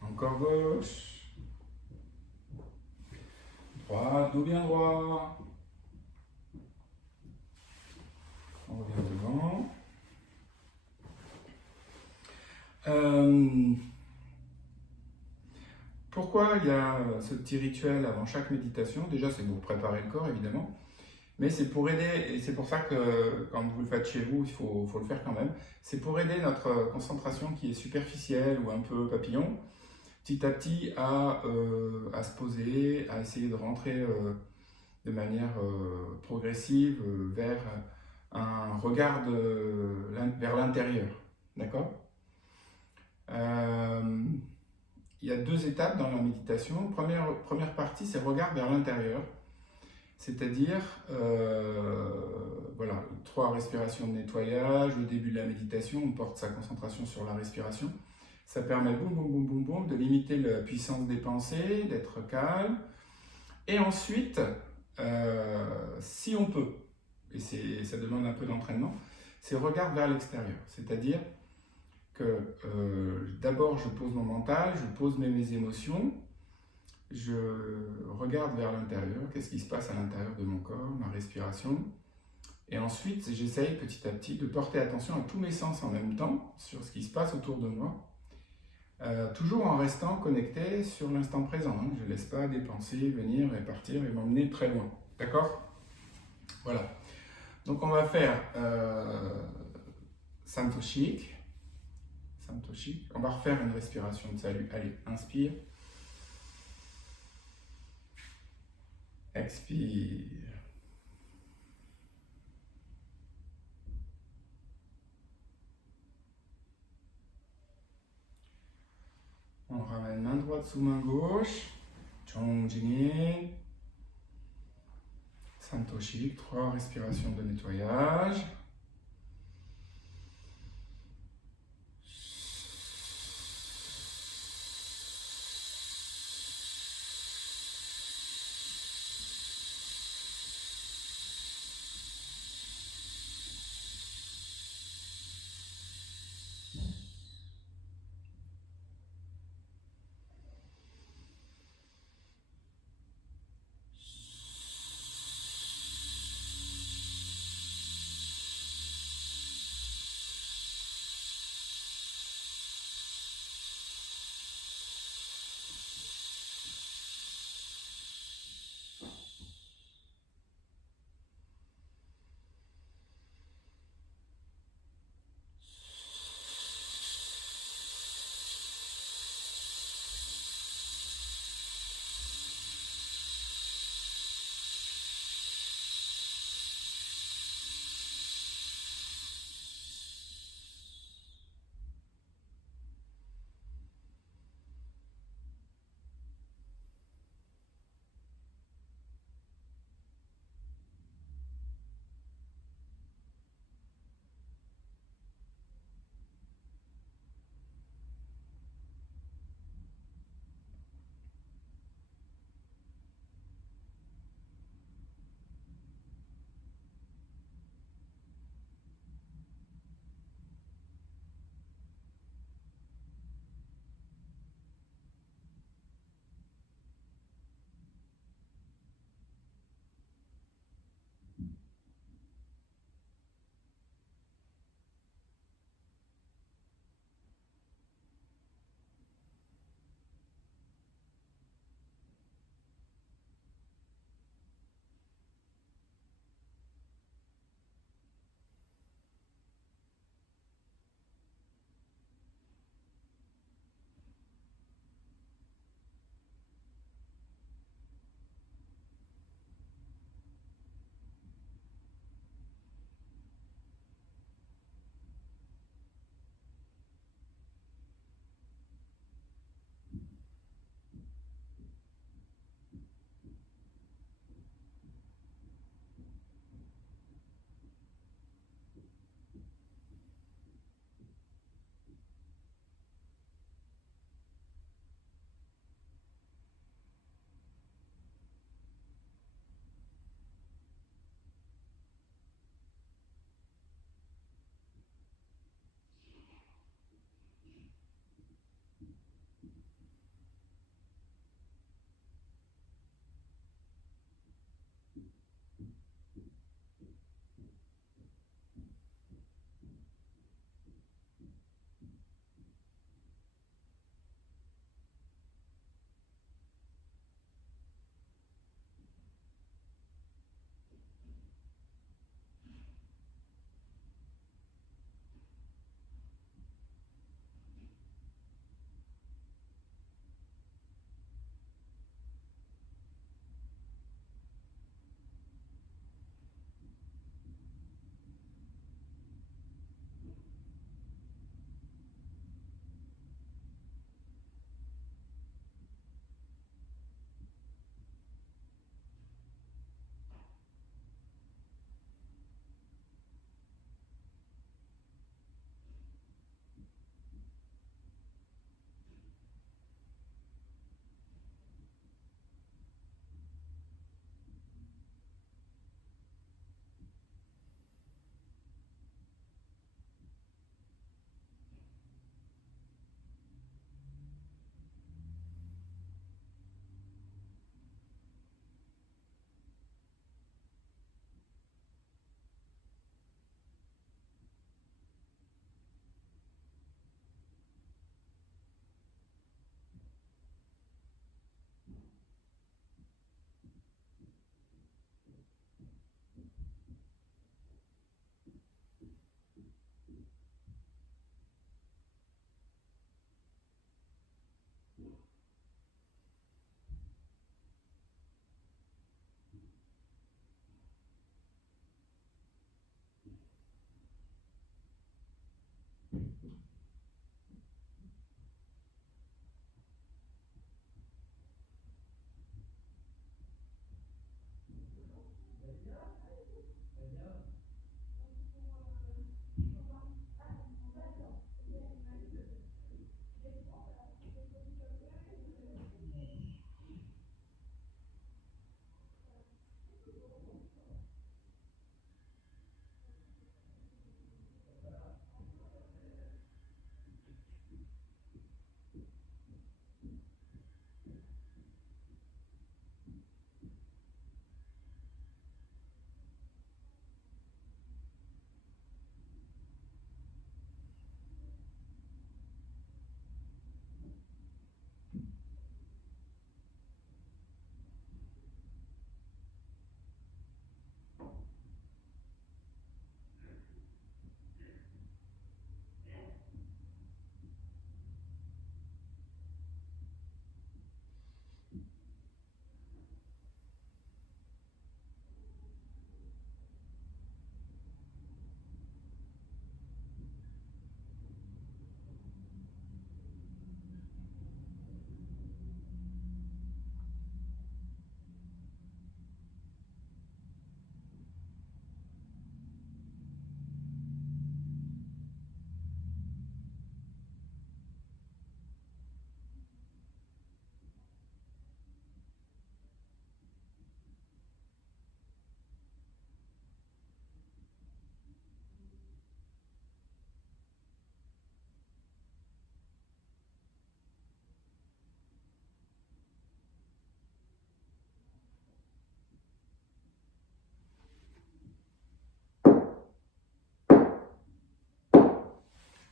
Encore gauche. Droit, dos bien droit. On revient devant. Pourquoi il y a ce petit rituel avant chaque méditation? Déjà, c'est pour préparer le corps, évidemment. Mais c'est pour aider, et c'est pour ça que quand vous le faites chez vous, il faut le faire quand même. C'est pour aider notre concentration qui est superficielle ou un peu papillon, petit à petit à se poser, à essayer de rentrer de manière progressive vers un regard vers l'intérieur. D'accord? Il y a deux étapes dans la méditation. Première partie, c'est regard vers l'intérieur. C'est-à-dire, voilà, 3 respirations de nettoyage. Au début de la méditation, on porte sa concentration sur la respiration. Ça permet boum, boum, boum, boum, boum, de limiter la puissance des pensées, d'être calme. Et ensuite, si on peut, et ça demande un peu d'entraînement, c'est regard vers l'extérieur. C'est-à-dire que d'abord, je pose mon mental, je pose mes émotions, je regarde vers l'intérieur, qu'est-ce qui se passe à l'intérieur de mon corps, ma respiration. Et ensuite, j'essaye petit à petit de porter attention à tous mes sens en même temps, sur ce qui se passe autour de moi, toujours en restant connecté sur l'instant présent. Hein. Je ne laisse pas des pensées venir et partir et m'emmener très loin. D'accord? Voilà. Donc on va faire Santoshik. Santoshik. On va refaire une respiration de salut. Allez, inspire. Expire. On ramène main droite sous main gauche. Chongjin. Santoshik, 3 respirations de nettoyage.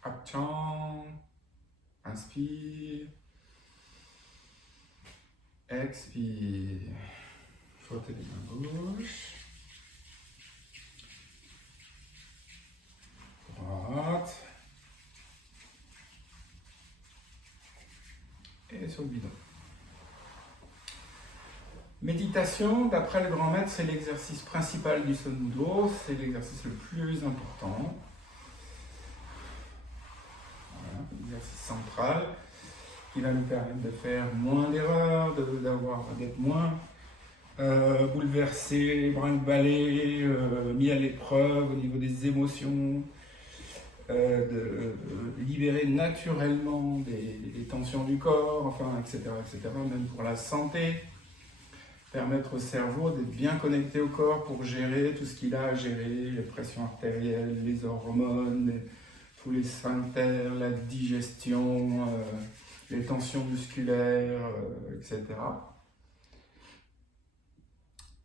Apchang. Inspire. Expire. Frottez les mains gauche. Droite. Et sur le bidon. Méditation, d'après le grand maître, c'est l'exercice principal du Sun Wudao, c'est l'exercice le plus important. Voilà, l'exercice central qui va nous permettre de faire moins d'erreurs, d'être moins bouleversé, brinque-ballé, mis à l'épreuve au niveau des émotions, de libérer naturellement des tensions du corps, enfin, etc., même pour la santé. Permettre au cerveau d'être bien connecté au corps pour gérer tout ce qu'il a à gérer, les pressions artérielles, les hormones, tous les sphincters, la digestion, les tensions musculaires, etc.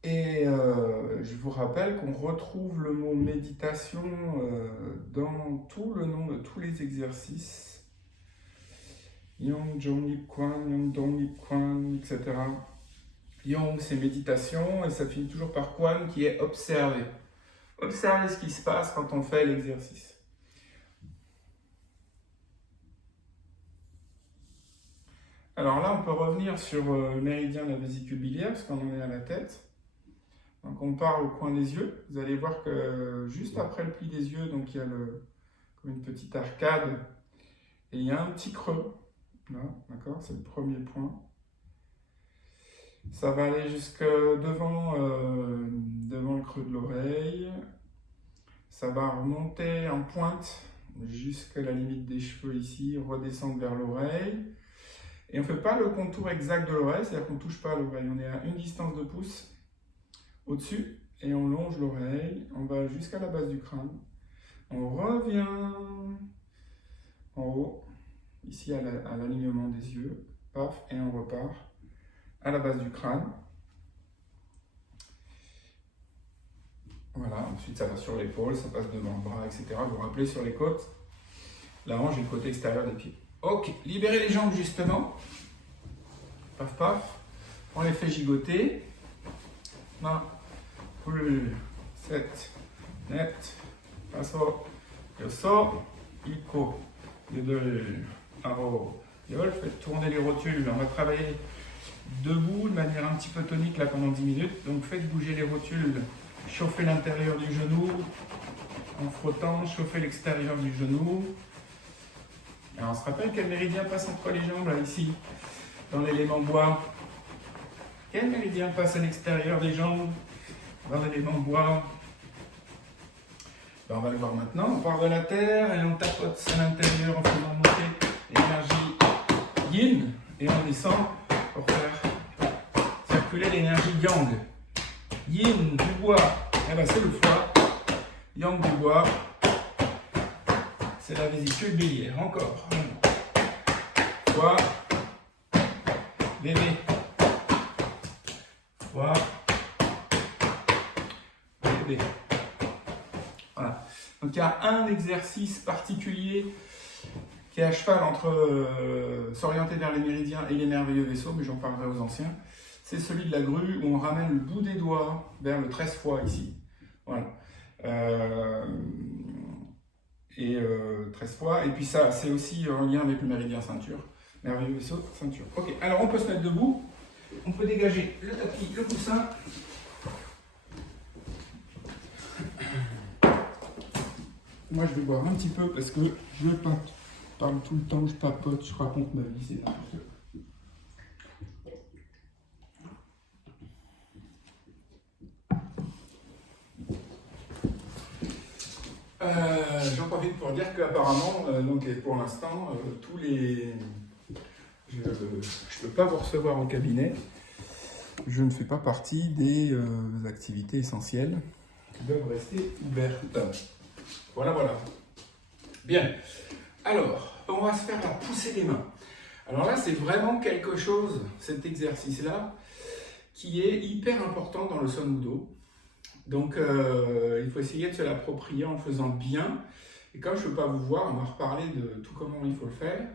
Et je vous rappelle qu'on retrouve le mot méditation dans tout le nom de tous les exercices. Yang, Zhong, Yip, Quan, Yang, Dong, Yip, Quan, etc. Yang, c'est méditation, et ça finit toujours par Quan, qui est observer. Observer ce qui se passe quand on fait l'exercice. Alors là, on peut revenir sur le méridien de la vésicule biliaire, parce qu'on en est à la tête. Donc on part au coin des yeux. Vous allez voir que juste après le pli des yeux, donc il y a comme une petite arcade, et il y a un petit creux. Là, d'accord, c'est le premier point. Ça va aller jusque devant le creux de l'oreille. Ça va remonter en pointe jusqu'à la limite des cheveux ici, redescendre vers l'oreille. Et on ne fait pas le contour exact de l'oreille, c'est-à-dire qu'on ne touche pas à l'oreille. On est à une distance de pouce au-dessus et on longe l'oreille. On va jusqu'à la base du crâne. On revient en haut, ici à l'alignement des yeux. Paf, et on repart à la base du crâne. Voilà, ensuite ça va sur l'épaule, ça passe devant le bras, etc. Vous vous rappelez, sur les côtes, la hanche et le côté extérieur des pieds. Ok, libérez les jambes justement. Paf, paf. On les fait gigoter. 1, 2, 7, net, passo, yoso, iko, yodel, aro, yol. Faites tourner les rotules. On va travailler debout de manière un petit peu tonique là pendant 10 minutes. Donc faites bouger les rotules, chauffez l'intérieur du genou en frottant, chauffez l'extérieur du genou. Alors on se rappelle quel méridien passe entre les jambes là ici, dans l'élément bois. Quel méridien passe à l'extérieur des jambes, dans l'élément bois? Ben, on va le voir maintenant. On part de la terre et on tapote à l'intérieur en faisant monter l'énergie yin et on descend pour faire circuler l'énergie yang. Yin du bois, eh ben, c'est le foie. Yang du bois, c'est la vésicule biliaire. Encore. Foie, bébé. Foie, bébé. Voilà. Donc il y a un exercice particulier qui est à cheval entre s'orienter vers les méridiens et les merveilleux vaisseaux, mais j'en parlerai aux anciens. C'est celui de la grue où on ramène le bout des doigts vers le 13 fois ici. Voilà. 13 fois. Et puis ça, c'est aussi en lien avec le méridien ceinture. Merveilleux vaisseau, ceinture. Ok, alors on peut se mettre debout. On peut dégager le tapis, le coussin. Moi, je vais boire un petit peu parce que je parle tout le temps, je papote, je raconte ma vie, c'est n'importe quoi. J'en profite pour dire qu'apparemment, donc pour l'instant, tous les... Je ne peux pas vous recevoir au cabinet. Je ne fais pas partie des activités essentielles qui doivent rester ouvertes. Voilà, voilà. Bien. Alors, on va se faire la poussée des mains. Alors là, c'est vraiment quelque chose, cet exercice-là, qui est hyper important dans le Sun Wudao. Donc, il faut essayer de se l'approprier en faisant bien. Et comme je ne peux pas vous voir, on va reparler de tout comment il faut le faire.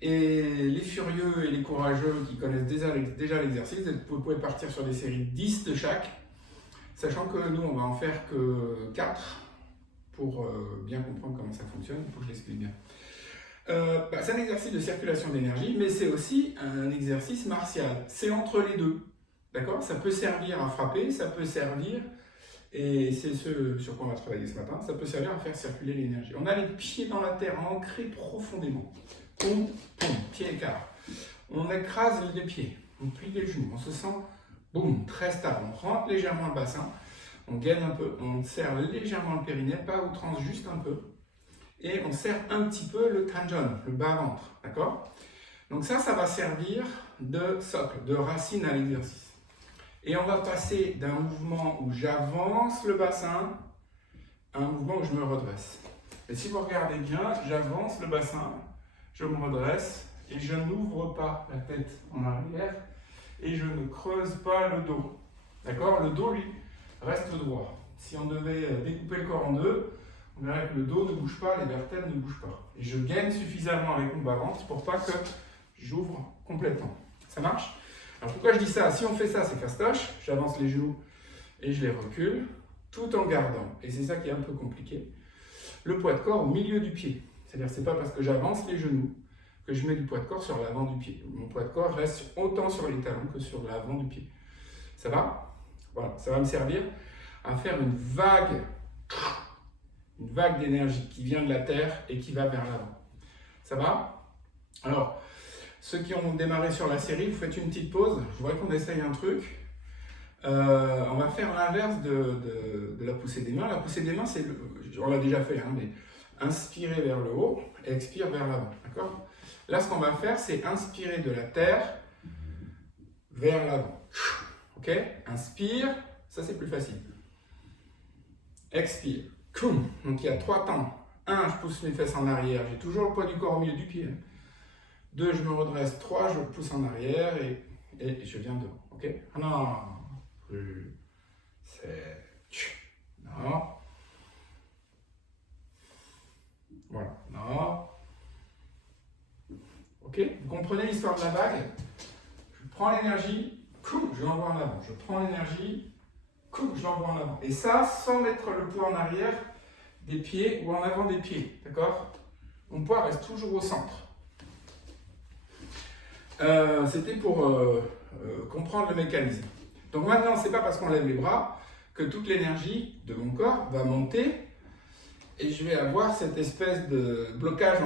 Et les furieux et les courageux qui connaissent déjà l'exercice, vous pouvez partir sur des séries de 10 de chaque, sachant que nous, on va en faire que 4 pour bien comprendre comment ça fonctionne, il faut que je l'explique bien. C'est un exercice de circulation d'énergie, mais c'est aussi un exercice martial. C'est entre les deux, d'accord? Ça peut servir à frapper, ça peut servir, et c'est ce sur quoi on va travailler ce matin, ça peut servir à faire circuler l'énergie. On a les pieds dans la terre, ancrés profondément. Poum, poum, pied écart. On écrase les deux pieds, on plie les genoux, on se sent, boum, très stable. On rentre légèrement le bassin, on gaine un peu, on serre légèrement le périnée, pas à outrance, juste un peu. Et on serre un petit peu le tanjon, le bas-ventre, d'accord? Donc ça va servir de socle, de racine à l'exercice. Et on va passer d'un mouvement où j'avance le bassin à un mouvement où je me redresse. Et si vous regardez bien, j'avance le bassin, je me redresse et je n'ouvre pas la tête en arrière et je ne creuse pas le dos. D'accord? Le dos, lui, reste droit. Si on devait découper le corps en deux, on verrait que le dos ne bouge pas, les vertèbres ne bougent pas. Et je gaine suffisamment avec mon bas-ventre pour pas que j'ouvre complètement. Ça marche? Alors pourquoi je dis ça? Si on fait ça, c'est fastoche. J'avance les genoux et je les recule, tout en gardant, et c'est ça qui est un peu compliqué, le poids de corps au milieu du pied. C'est-à-dire c'est pas parce que j'avance les genoux que je mets du poids de corps sur l'avant du pied. Mon poids de corps reste autant sur les talons que sur l'avant du pied. Ça va? Voilà, ça va me servir à faire une vague d'énergie qui vient de la terre et qui va vers l'avant. Ça va? Alors, ceux qui ont démarré sur la série, vous faites une petite pause. Je voudrais qu'on essaye un truc. On va faire l'inverse de la poussée des mains. La poussée des mains, on l'a déjà fait, mais inspirer vers le haut et expire vers l'avant. D'accord? Là, ce qu'on va faire, c'est inspirer de la terre vers l'avant. Ok? Inspire, ça c'est plus facile. Expire. Donc il y a 3 temps. 1, je pousse mes fesses en arrière, j'ai toujours le poids du corps au milieu du pied. 2, je me redresse. 3, je pousse en arrière et je viens devant. Ok? Non. Plus. C'est. Non. Voilà. Non. Ok? Vous comprenez l'histoire de la vague? Je prends l'énergie, je l'envoie en avant. Je prends l'énergie, je l'envoie en avant. Et ça, sans mettre le poids en arrière des pieds ou en avant des pieds. D'accord? Mon poids reste toujours au centre. C'était pour comprendre le mécanisme. Donc maintenant, c'est pas parce qu'on lève les bras que toute l'énergie de mon corps va monter et je vais avoir cette espèce de blocage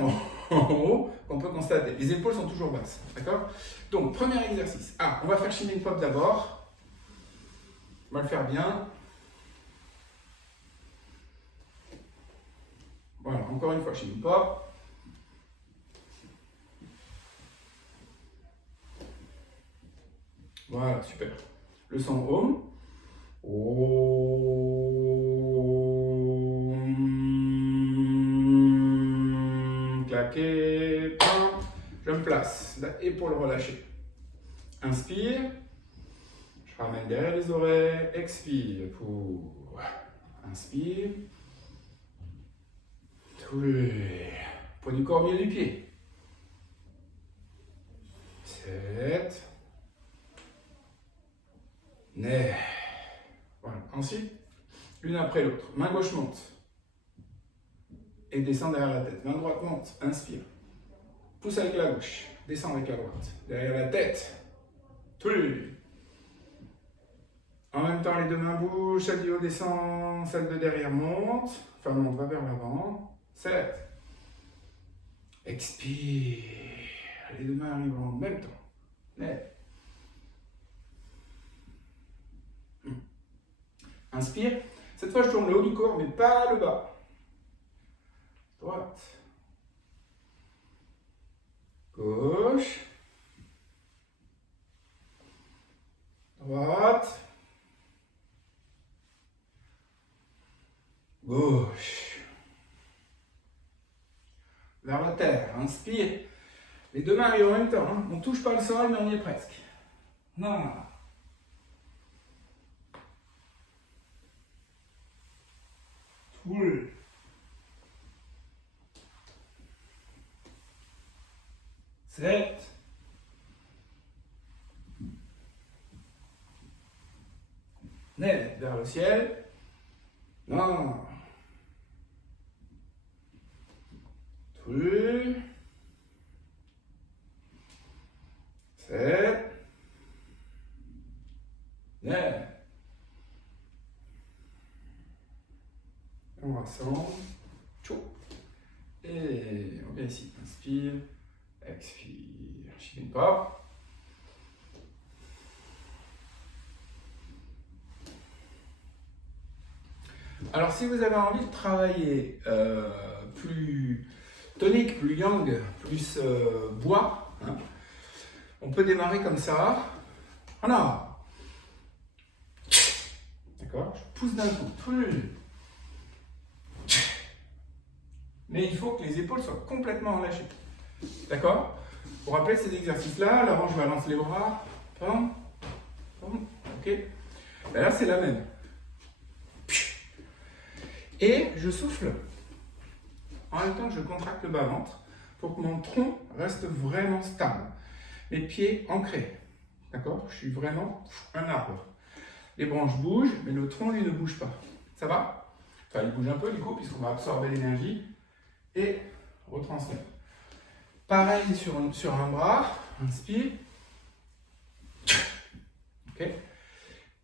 en haut qu'on peut constater. Les épaules sont toujours basses. D'accord? Donc, premier exercice. On va faire Shinrin Pop d'abord. On va le faire bien. Voilà, encore une fois, Shinrin Pop. Voilà, super. Le son Om. Om. Claquer. Je me place. Épaule relâchée. Inspire. Je ramène derrière les oreilles. Expire. Pour. Inspire. Poids du corps au milieu du pied. 7. 9. Voilà. Ensuite, l'une après l'autre. Main gauche monte. Et descend derrière la tête. Main droite monte. Inspire. Pousse avec la gauche. Descend avec la droite. Derrière la tête. En même temps, les deux mains bougent. Celle du haut descend. Celle de derrière monte. Enfin, on va vers l'avant. 7. Expire. Les deux mains arrivent en même temps. 9. Inspire. Cette fois, je tourne le haut du corps, mais pas le bas. Droite. Gauche. Droite. Gauche. Vers la terre. Inspire. Les deux mains arrivent en même temps. On ne touche pas le sol, mais on y est presque. Non. Cool. 7. Net vers le ciel. Non. Plus. 7. Net. On rassemble. Tchou. Et on vient ici. Inspire. Expire. Chine pas. Alors, si vous avez envie de travailler plus tonique, plus yang, plus bois, hein, on peut démarrer comme ça. Voilà. D'accord? Je pousse d'un coup. Plus. Mais il faut que les épaules soient complètement relâchées. D'accord? Pour rappeler ces exercices-là, alors je balance les bras. Pom, pom, ok? Et là, c'est la même. Et je souffle en même temps que je contracte le bas-ventre pour que mon tronc reste vraiment stable. Mes pieds ancrés. D'accord? Je suis vraiment un arbre. Les branches bougent, mais le tronc, lui, ne bouge pas. Ça va? Enfin, il bouge un peu, du coup, puisqu'on va absorber l'énergie et retransmettre. Pareil sur un bras. Inspire. Ok?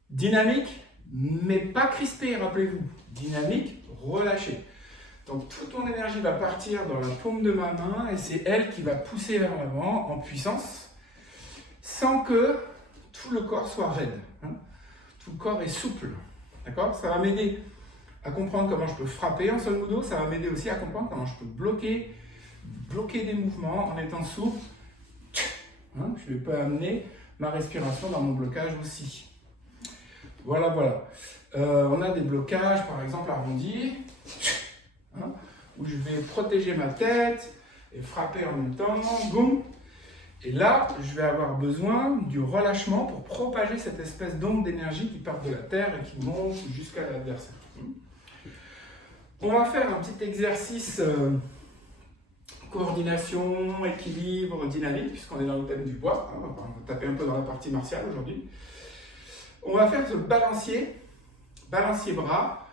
Dynamique, mais pas crispé, rappelez-vous. Dynamique, relâché. Donc toute ton énergie va partir dans la paume de ma main et c'est elle qui va pousser vers l'avant en puissance sans que tout le corps soit raide. Hein. Tout le corps est souple. D'accord? Ça va m'aider à comprendre comment je peux frapper en Son Budo. Ça va m'aider aussi à comprendre comment je peux bloquer des mouvements en étant souple. Hein. Je peux amener ma respiration dans mon blocage aussi. Voilà, voilà. On a des blocages, par exemple arrondis, hein, où je vais protéger ma tête et frapper en même temps. Boum. Et là, je vais avoir besoin du relâchement pour propager cette espèce d'onde d'énergie qui part de la terre et qui monte jusqu'à l'adversaire. On va faire un petit exercice coordination, équilibre, dynamique, puisqu'on est dans le thème du bois. On va taper un peu dans la partie martiale aujourd'hui. On va faire ce balancier bras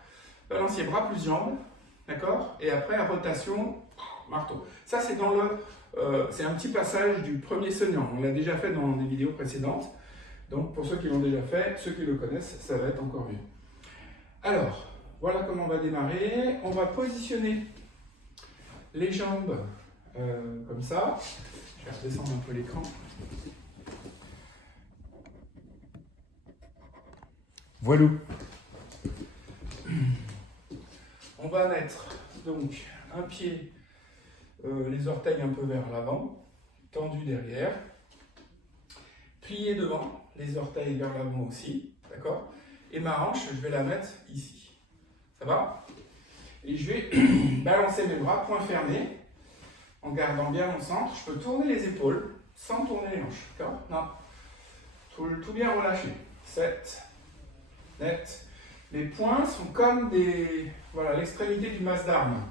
plus jambes, d'accord? Et après, à rotation, marteau. Ça, c'est c'est un petit passage du premier Sun-Yang. On l'a déjà fait dans des vidéos précédentes. Donc, pour ceux qui l'ont déjà fait, ceux qui le connaissent, ça va être encore mieux. Alors, voilà comment on va démarrer. On va positionner les jambes comme ça. Je vais redescendre un peu l'écran. Voilà. On va mettre donc un pied, les orteils un peu vers l'avant, tendu derrière, plié devant, les orteils vers l'avant aussi, d'accord? Et ma hanche, je vais la mettre ici. Ça va? Et je vais balancer mes bras, poings fermés, en gardant bien mon centre. Je peux tourner les épaules sans tourner les hanches, d'accord? Non. Tout bien relâché. 7. Net. Les poings sont comme l'extrémité du masse d'armes.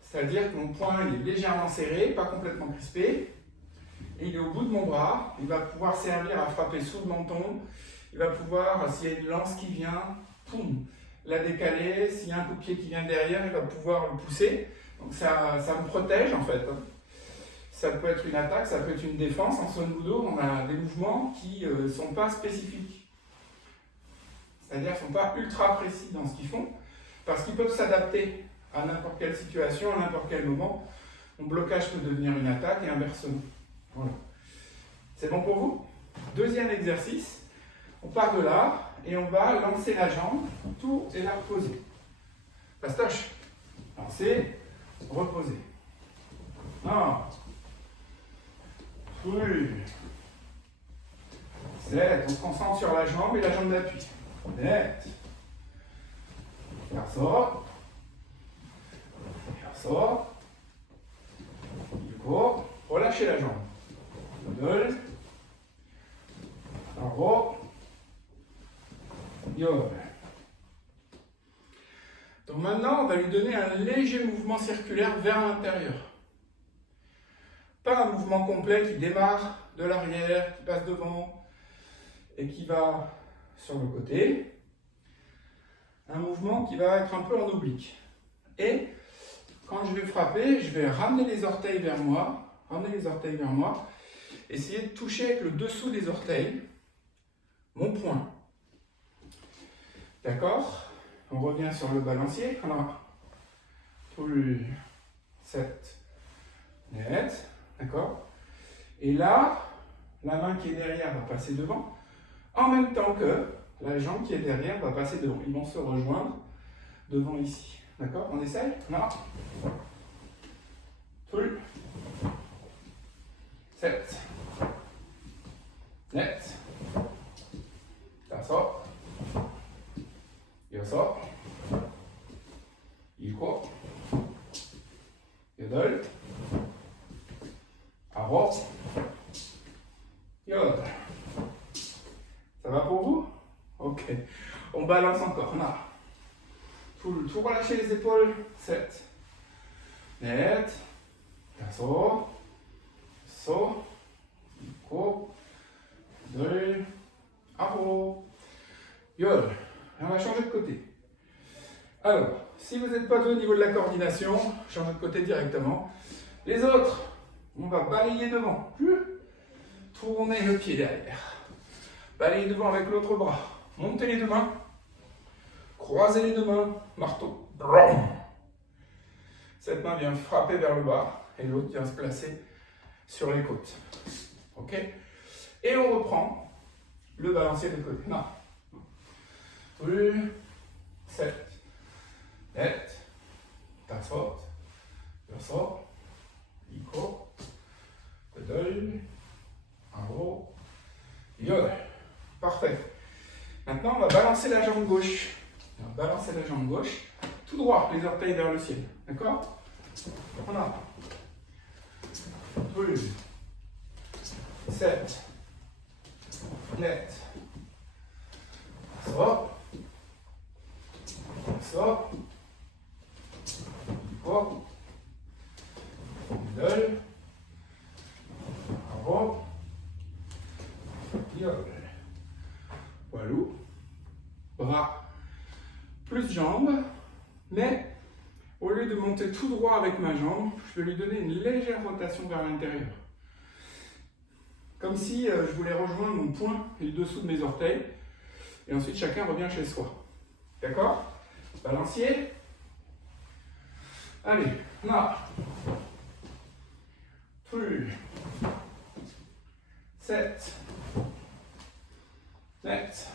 C'est-à-dire que mon poing il est légèrement serré, pas complètement crispé. Et il est au bout de mon bras. Il va pouvoir servir à frapper sous le menton. Il va pouvoir, s'il y a une lance qui vient, poum, la décaler. S'il y a un coup de pied qui vient derrière, il va pouvoir le pousser. Donc ça me protège en fait. Ça peut être une attaque, ça peut être une défense. En Son Budo, on a des mouvements qui ne sont pas spécifiques. C'est-à-dire qu'ils ne sont pas ultra précis dans ce qu'ils font, parce qu'ils peuvent s'adapter à n'importe quelle situation, à n'importe quel moment. Mon blocage peut devenir une attaque et inversement. Voilà. C'est bon pour vous? Deuxième exercice, on part de là et on va lancer la jambe, tout et la reposer. Pastoche, lancer, reposer. 1, 2, 7, on se concentre sur la jambe et la jambe d'appui. Net. Faire ça. Du coup, relâchez la jambe. 2. En haut. Donc maintenant, on va lui donner un léger mouvement circulaire vers l'intérieur. pas un mouvement complet qui démarre de l'arrière, qui passe devant et qui va sur le côté. Un mouvement qui va être un peu en oblique. Et quand je vais frapper, je vais ramener les orteils vers moi, essayer de toucher avec le dessous des orteils mon poing. D'accord? On revient sur le balancier. Alors, pull, 7, net, d'accord? Et là, la main qui est derrière va passer devant, en même temps que la jambe qui est derrière va passer devant. Ils vont se rejoindre devant ici. D'accord? On essaye? Non. Pull, 7, net, tasso, yoso, iko, yodol, aro, yod. Ça va pour vous? Ok. On balance encore. Là. Tout relâcher les épaules. 7. Net. Tasso. So. Iko. Yodol. Aro. Yod. On va changer de côté. Alors, si vous n'êtes pas deux au niveau de la coordination, changez de côté directement. Les autres, on va balayer devant. Tournez le pied derrière. Balayez devant avec l'autre bras. Montez les deux mains. Croisez les deux mains. Marteau. Cette main vient frapper vers le bas et l'autre vient se placer sur les côtes. Ok? Et on reprend le balancier de côté. Non. 7. Net. Tassot. Yoso. Iko. Pedal. Aro. Yod. Parfait. Maintenant, on va balancer la jambe gauche. On va balancer la jambe gauche. Tout droit, les orteils vers le ciel. D'accord? On a 7. Net. So. So. Iko. Pedal. Aro. Yod. Walou. Bras plus jambes, mais au lieu de monter tout droit avec ma jambe, je vais lui donner une légère rotation vers l'intérieur. Comme si je voulais rejoindre mon poing et le dessous de mes orteils. Et ensuite, chacun revient chez soi. D'accord? Balancier. Allez, là. Plus. 7. Net.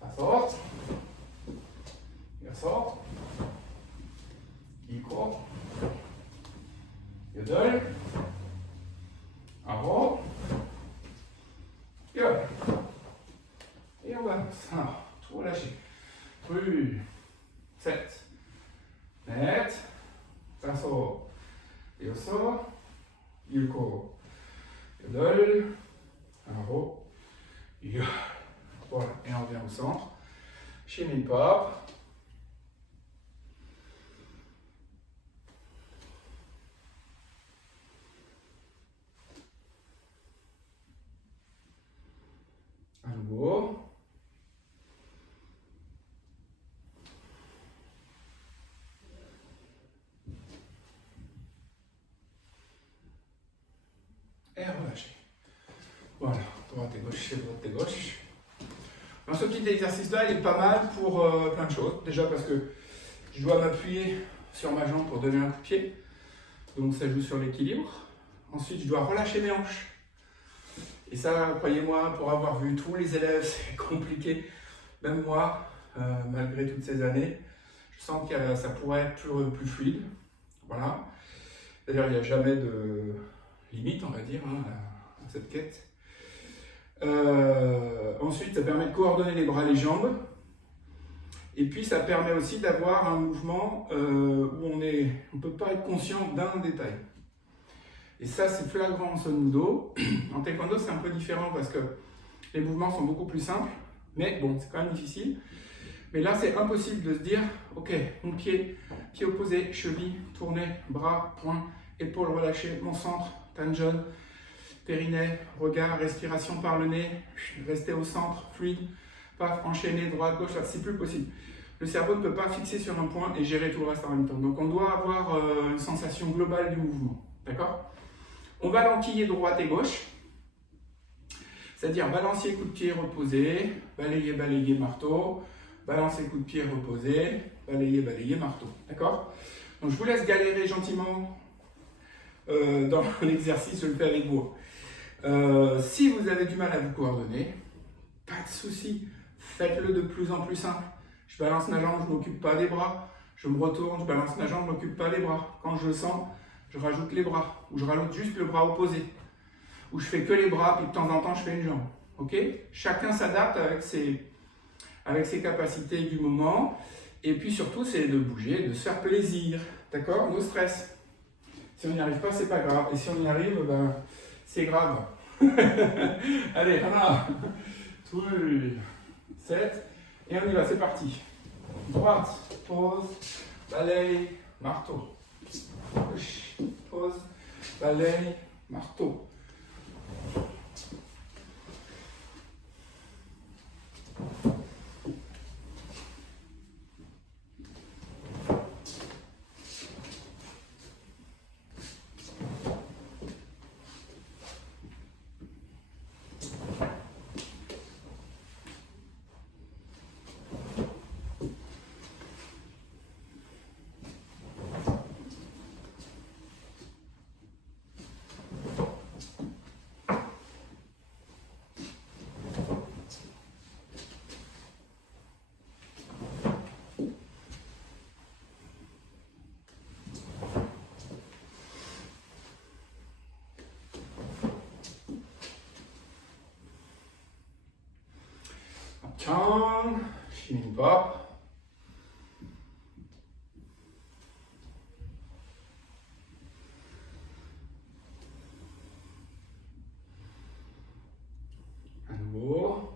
Tassot. Yoso. Iko. Yodol. Aro. Yod. Et on balance. Alors, tout relâcher. Plus. 7. Net. Tasso. Yoso. Iko. Yodol. Aro. Yod. Voilà, et on revient au centre. Shimmy pop. À nouveau. Et relâchez. Voilà, droite et gauche, c'est droite et gauche. Alors, ce petit exercice-là, il est pas mal pour plein de choses. Déjà parce que je dois m'appuyer sur ma jambe pour donner un coup de pied. Donc ça joue sur l'équilibre. Ensuite, je dois relâcher mes hanches. Et ça, croyez-moi, pour avoir vu tous les élèves, c'est compliqué. Même moi, malgré toutes ces années, je sens que ça pourrait être plus fluide. Voilà. D'ailleurs, il n'y a jamais de limite, on va dire, à cette quête. Ensuite, ça permet de coordonner les bras, les jambes. Et puis, ça permet aussi d'avoir un mouvement où on ne peut pas être conscient d'un détail. Et ça, c'est flagrant en Son Mudo. En taekwondo, c'est un peu différent parce que les mouvements sont beaucoup plus simples. Mais bon, c'est quand même difficile. Mais là, c'est impossible de se dire, ok, mon pied opposé, cheville, tourné, bras, poing, épaules relâchées, mon centre, Tanjon, périnée, regard, respiration par le nez, restez au centre, fluide, paf, enchaîner, droite, gauche, c'est plus possible. Le cerveau ne peut pas fixer sur un point et gérer tout le reste en même temps. Donc on doit avoir une sensation globale du mouvement, d'accord? On va l'enquiller droite et gauche, c'est-à-dire balancier, coup de pied, reposé, balayer, balayer, marteau, balancer, coup de pied, reposé, balayer, balayer, marteau, d'accord? Donc je vous laisse galérer gentiment dans l'exercice, je le fais avec vous. Si vous avez du mal à vous coordonner, pas de souci, faites-le de plus en plus simple. Je balance ma jambe, je ne m'occupe pas des bras, je me retourne, je balance ma jambe, je ne m'occupe pas des bras. Quand je le sens, je rajoute les bras, ou je rajoute juste le bras opposé, ou je fais que les bras, puis de temps en temps je fais une jambe. Ok? Chacun s'adapte avec ses capacités du moment, et puis surtout c'est de bouger, de se faire plaisir, d'accord? No stress. Si on n'y arrive pas, c'est pas grave, et si on y arrive, ben, c'est grave. Allez, 1, 2, 7, et on y va, c'est parti. Droite, pause, balaye, marteau. Gauche, pause, balaye, marteau. Chang, spinning pop. À nouveau.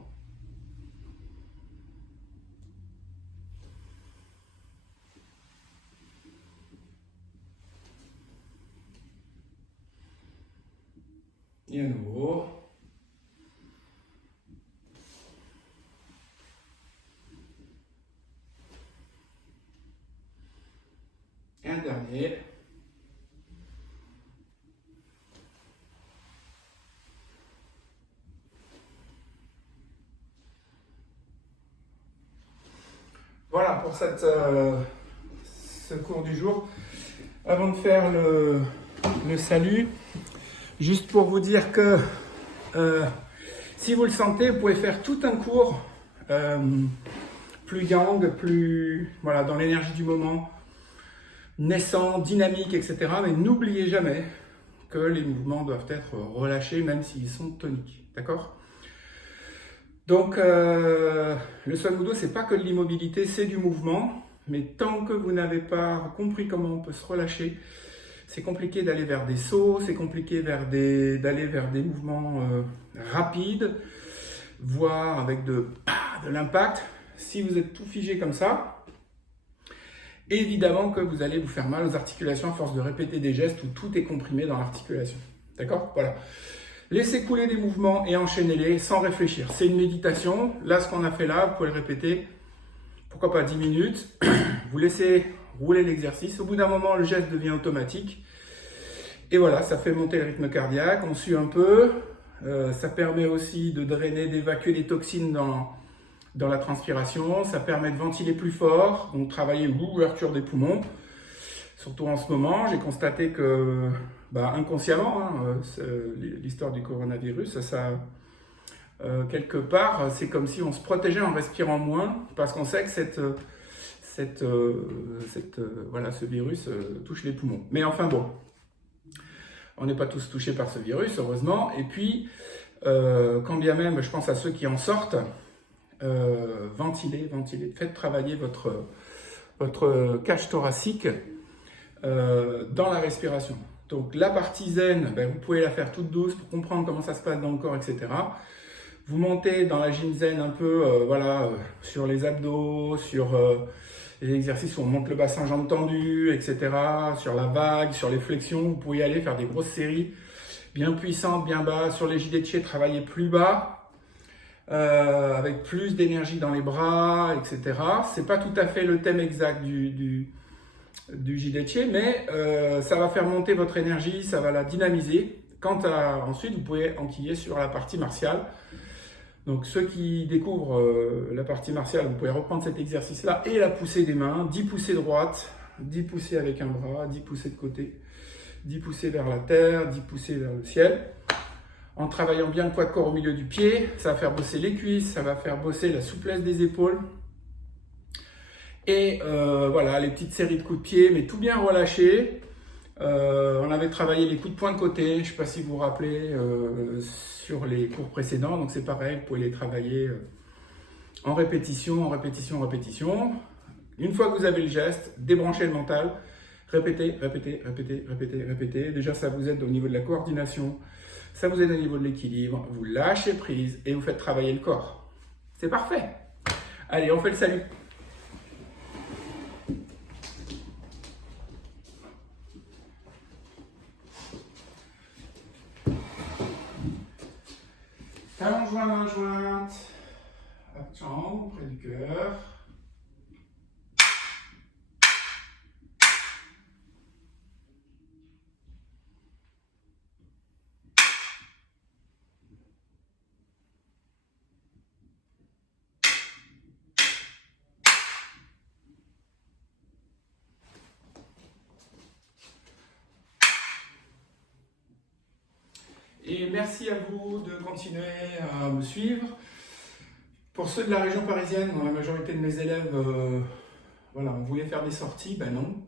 Et à nouveau. Et un dernier. Voilà pour ce cours du jour. Avant de faire le salut, juste pour vous dire que si vous le sentez, vous pouvez faire tout un cours plus yang, plus voilà, dans l'énergie du moment, naissant, dynamique, etc. Mais n'oubliez jamais que les mouvements doivent être relâchés, même s'ils sont toniques. D'accord? Donc, le Sun Budo, c'est pas que de l'immobilité, c'est du mouvement. Mais tant que vous n'avez pas compris comment on peut se relâcher, c'est compliqué d'aller vers des sauts, c'est compliqué d'aller vers des mouvements rapides, voire avec de l'impact. Si vous êtes tout figé comme ça, évidemment que vous allez vous faire mal aux articulations à force de répéter des gestes où tout est comprimé dans l'articulation. D'accord? Voilà. Laissez couler des mouvements et enchaînez-les sans réfléchir. C'est une méditation. Là, ce qu'on a fait là, vous pouvez le répéter, pourquoi pas 10 minutes. Vous laissez rouler l'exercice. Au bout d'un moment, le geste devient automatique. Et voilà, ça fait monter le rythme cardiaque. On sue un peu. Ça permet aussi de drainer, d'évacuer les toxines dans la transpiration. Ça permet de ventiler plus fort, donc travailler l'ouverture des poumons. Surtout en ce moment, j'ai constaté que inconsciemment, l'histoire du coronavirus, quelque part, c'est comme si on se protégeait en respirant moins, parce qu'on sait que ce virus touche les poumons. Mais enfin bon, on n'est pas tous touchés par ce virus, heureusement. Et puis, quand bien même, je pense à ceux qui en sortent, ventilez, faites travailler votre cage thoracique dans la respiration. Donc la partie zen, vous pouvez la faire toute douce pour comprendre comment ça se passe dans le corps, etc. Vous montez dans la yin zen un peu sur les abdos, sur les exercices où on monte le bassin jambes tendues, etc. Sur la vague, sur les flexions, vous pouvez y aller faire des grosses séries bien puissantes, bien bas. Sur les JDC, travailler plus bas, avec plus d'énergie dans les bras, etc. C'est pas tout à fait le thème exact du JDC, mais ça va faire monter votre énergie, ça va la dynamiser. Ensuite, vous pouvez enquiller sur la partie martiale. Donc ceux qui découvrent la partie martiale, vous pouvez reprendre cet exercice-là et la poussée des mains, 10 poussées droite, 10 poussées avec un bras, 10 poussées de côté, 10 poussées vers la terre, 10 poussées vers le ciel. En travaillant bien le poids de corps au milieu du pied, ça va faire bosser les cuisses, ça va faire bosser la souplesse des épaules. Et voilà, les petites séries de coups de pied, mais tout bien relâché. On avait travaillé les coups de poing de côté, je ne sais pas si vous vous rappelez, sur les cours précédents. Donc c'est pareil, vous pouvez les travailler en répétition, en répétition, en répétition. Une fois que vous avez le geste, débranchez le mental, répétez, répétez, répétez, répétez, répétez. Déjà, ça vous aide au niveau de la coordination, ça vous aide au niveau de l'équilibre. Vous lâchez prise et vous faites travailler le corps. C'est parfait. Allez, on fait le salut. Talon joint, main jointe, jambe près du cœur. Et merci à vous de continuer à me suivre. Pour ceux de la région parisienne, dont la majorité de mes élèves, voilà, on voulait faire des sorties, ben non.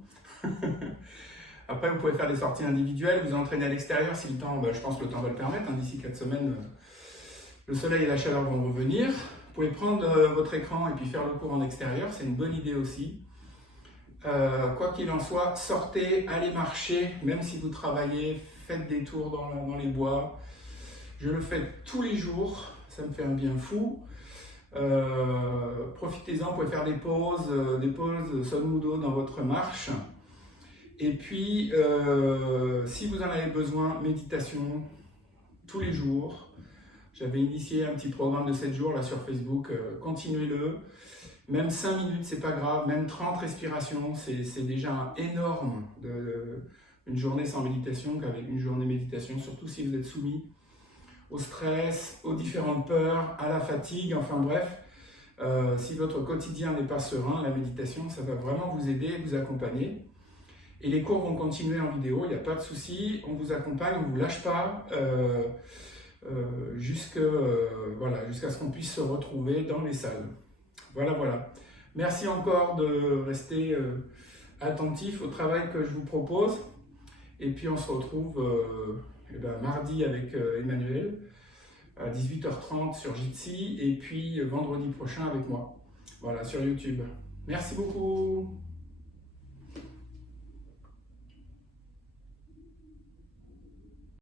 Après, vous pouvez faire des sorties individuelles, vous entraîner à l'extérieur si le temps, je pense que le temps va le permettre. Hein, d'ici 4 semaines, le soleil et la chaleur vont revenir. Vous pouvez prendre votre écran et puis faire le cours en extérieur, c'est une bonne idée aussi. Quoi qu'il en soit, sortez, allez marcher, même si vous travaillez, faites des tours dans les bois. Je le fais tous les jours, ça me fait un bien fou. Profitez-en, vous pouvez faire des pauses Son-Mudo dans votre marche. Et puis, si vous en avez besoin, méditation tous les jours. J'avais initié un petit programme de 7 jours là sur Facebook, continuez-le. Même 5 minutes, c'est pas grave, même 30 respirations, c'est déjà énorme une journée sans méditation qu'avec une journée méditation, surtout si vous êtes soumis au stress, aux différentes peurs, à la fatigue, enfin bref. Si votre quotidien n'est pas serein, la méditation, ça va vraiment vous aider, vous accompagner. Et les cours vont continuer en vidéo, il n'y a pas de souci, on vous accompagne, on ne vous lâche pas, jusqu'à ce qu'on puisse se retrouver dans les salles. Voilà. Merci encore de rester attentif au travail que je vous propose. Et puis on se retrouve mardi avec Emmanuel à 18h30 sur Jitsi et puis vendredi prochain avec moi. Voilà, sur YouTube. Merci beaucoup.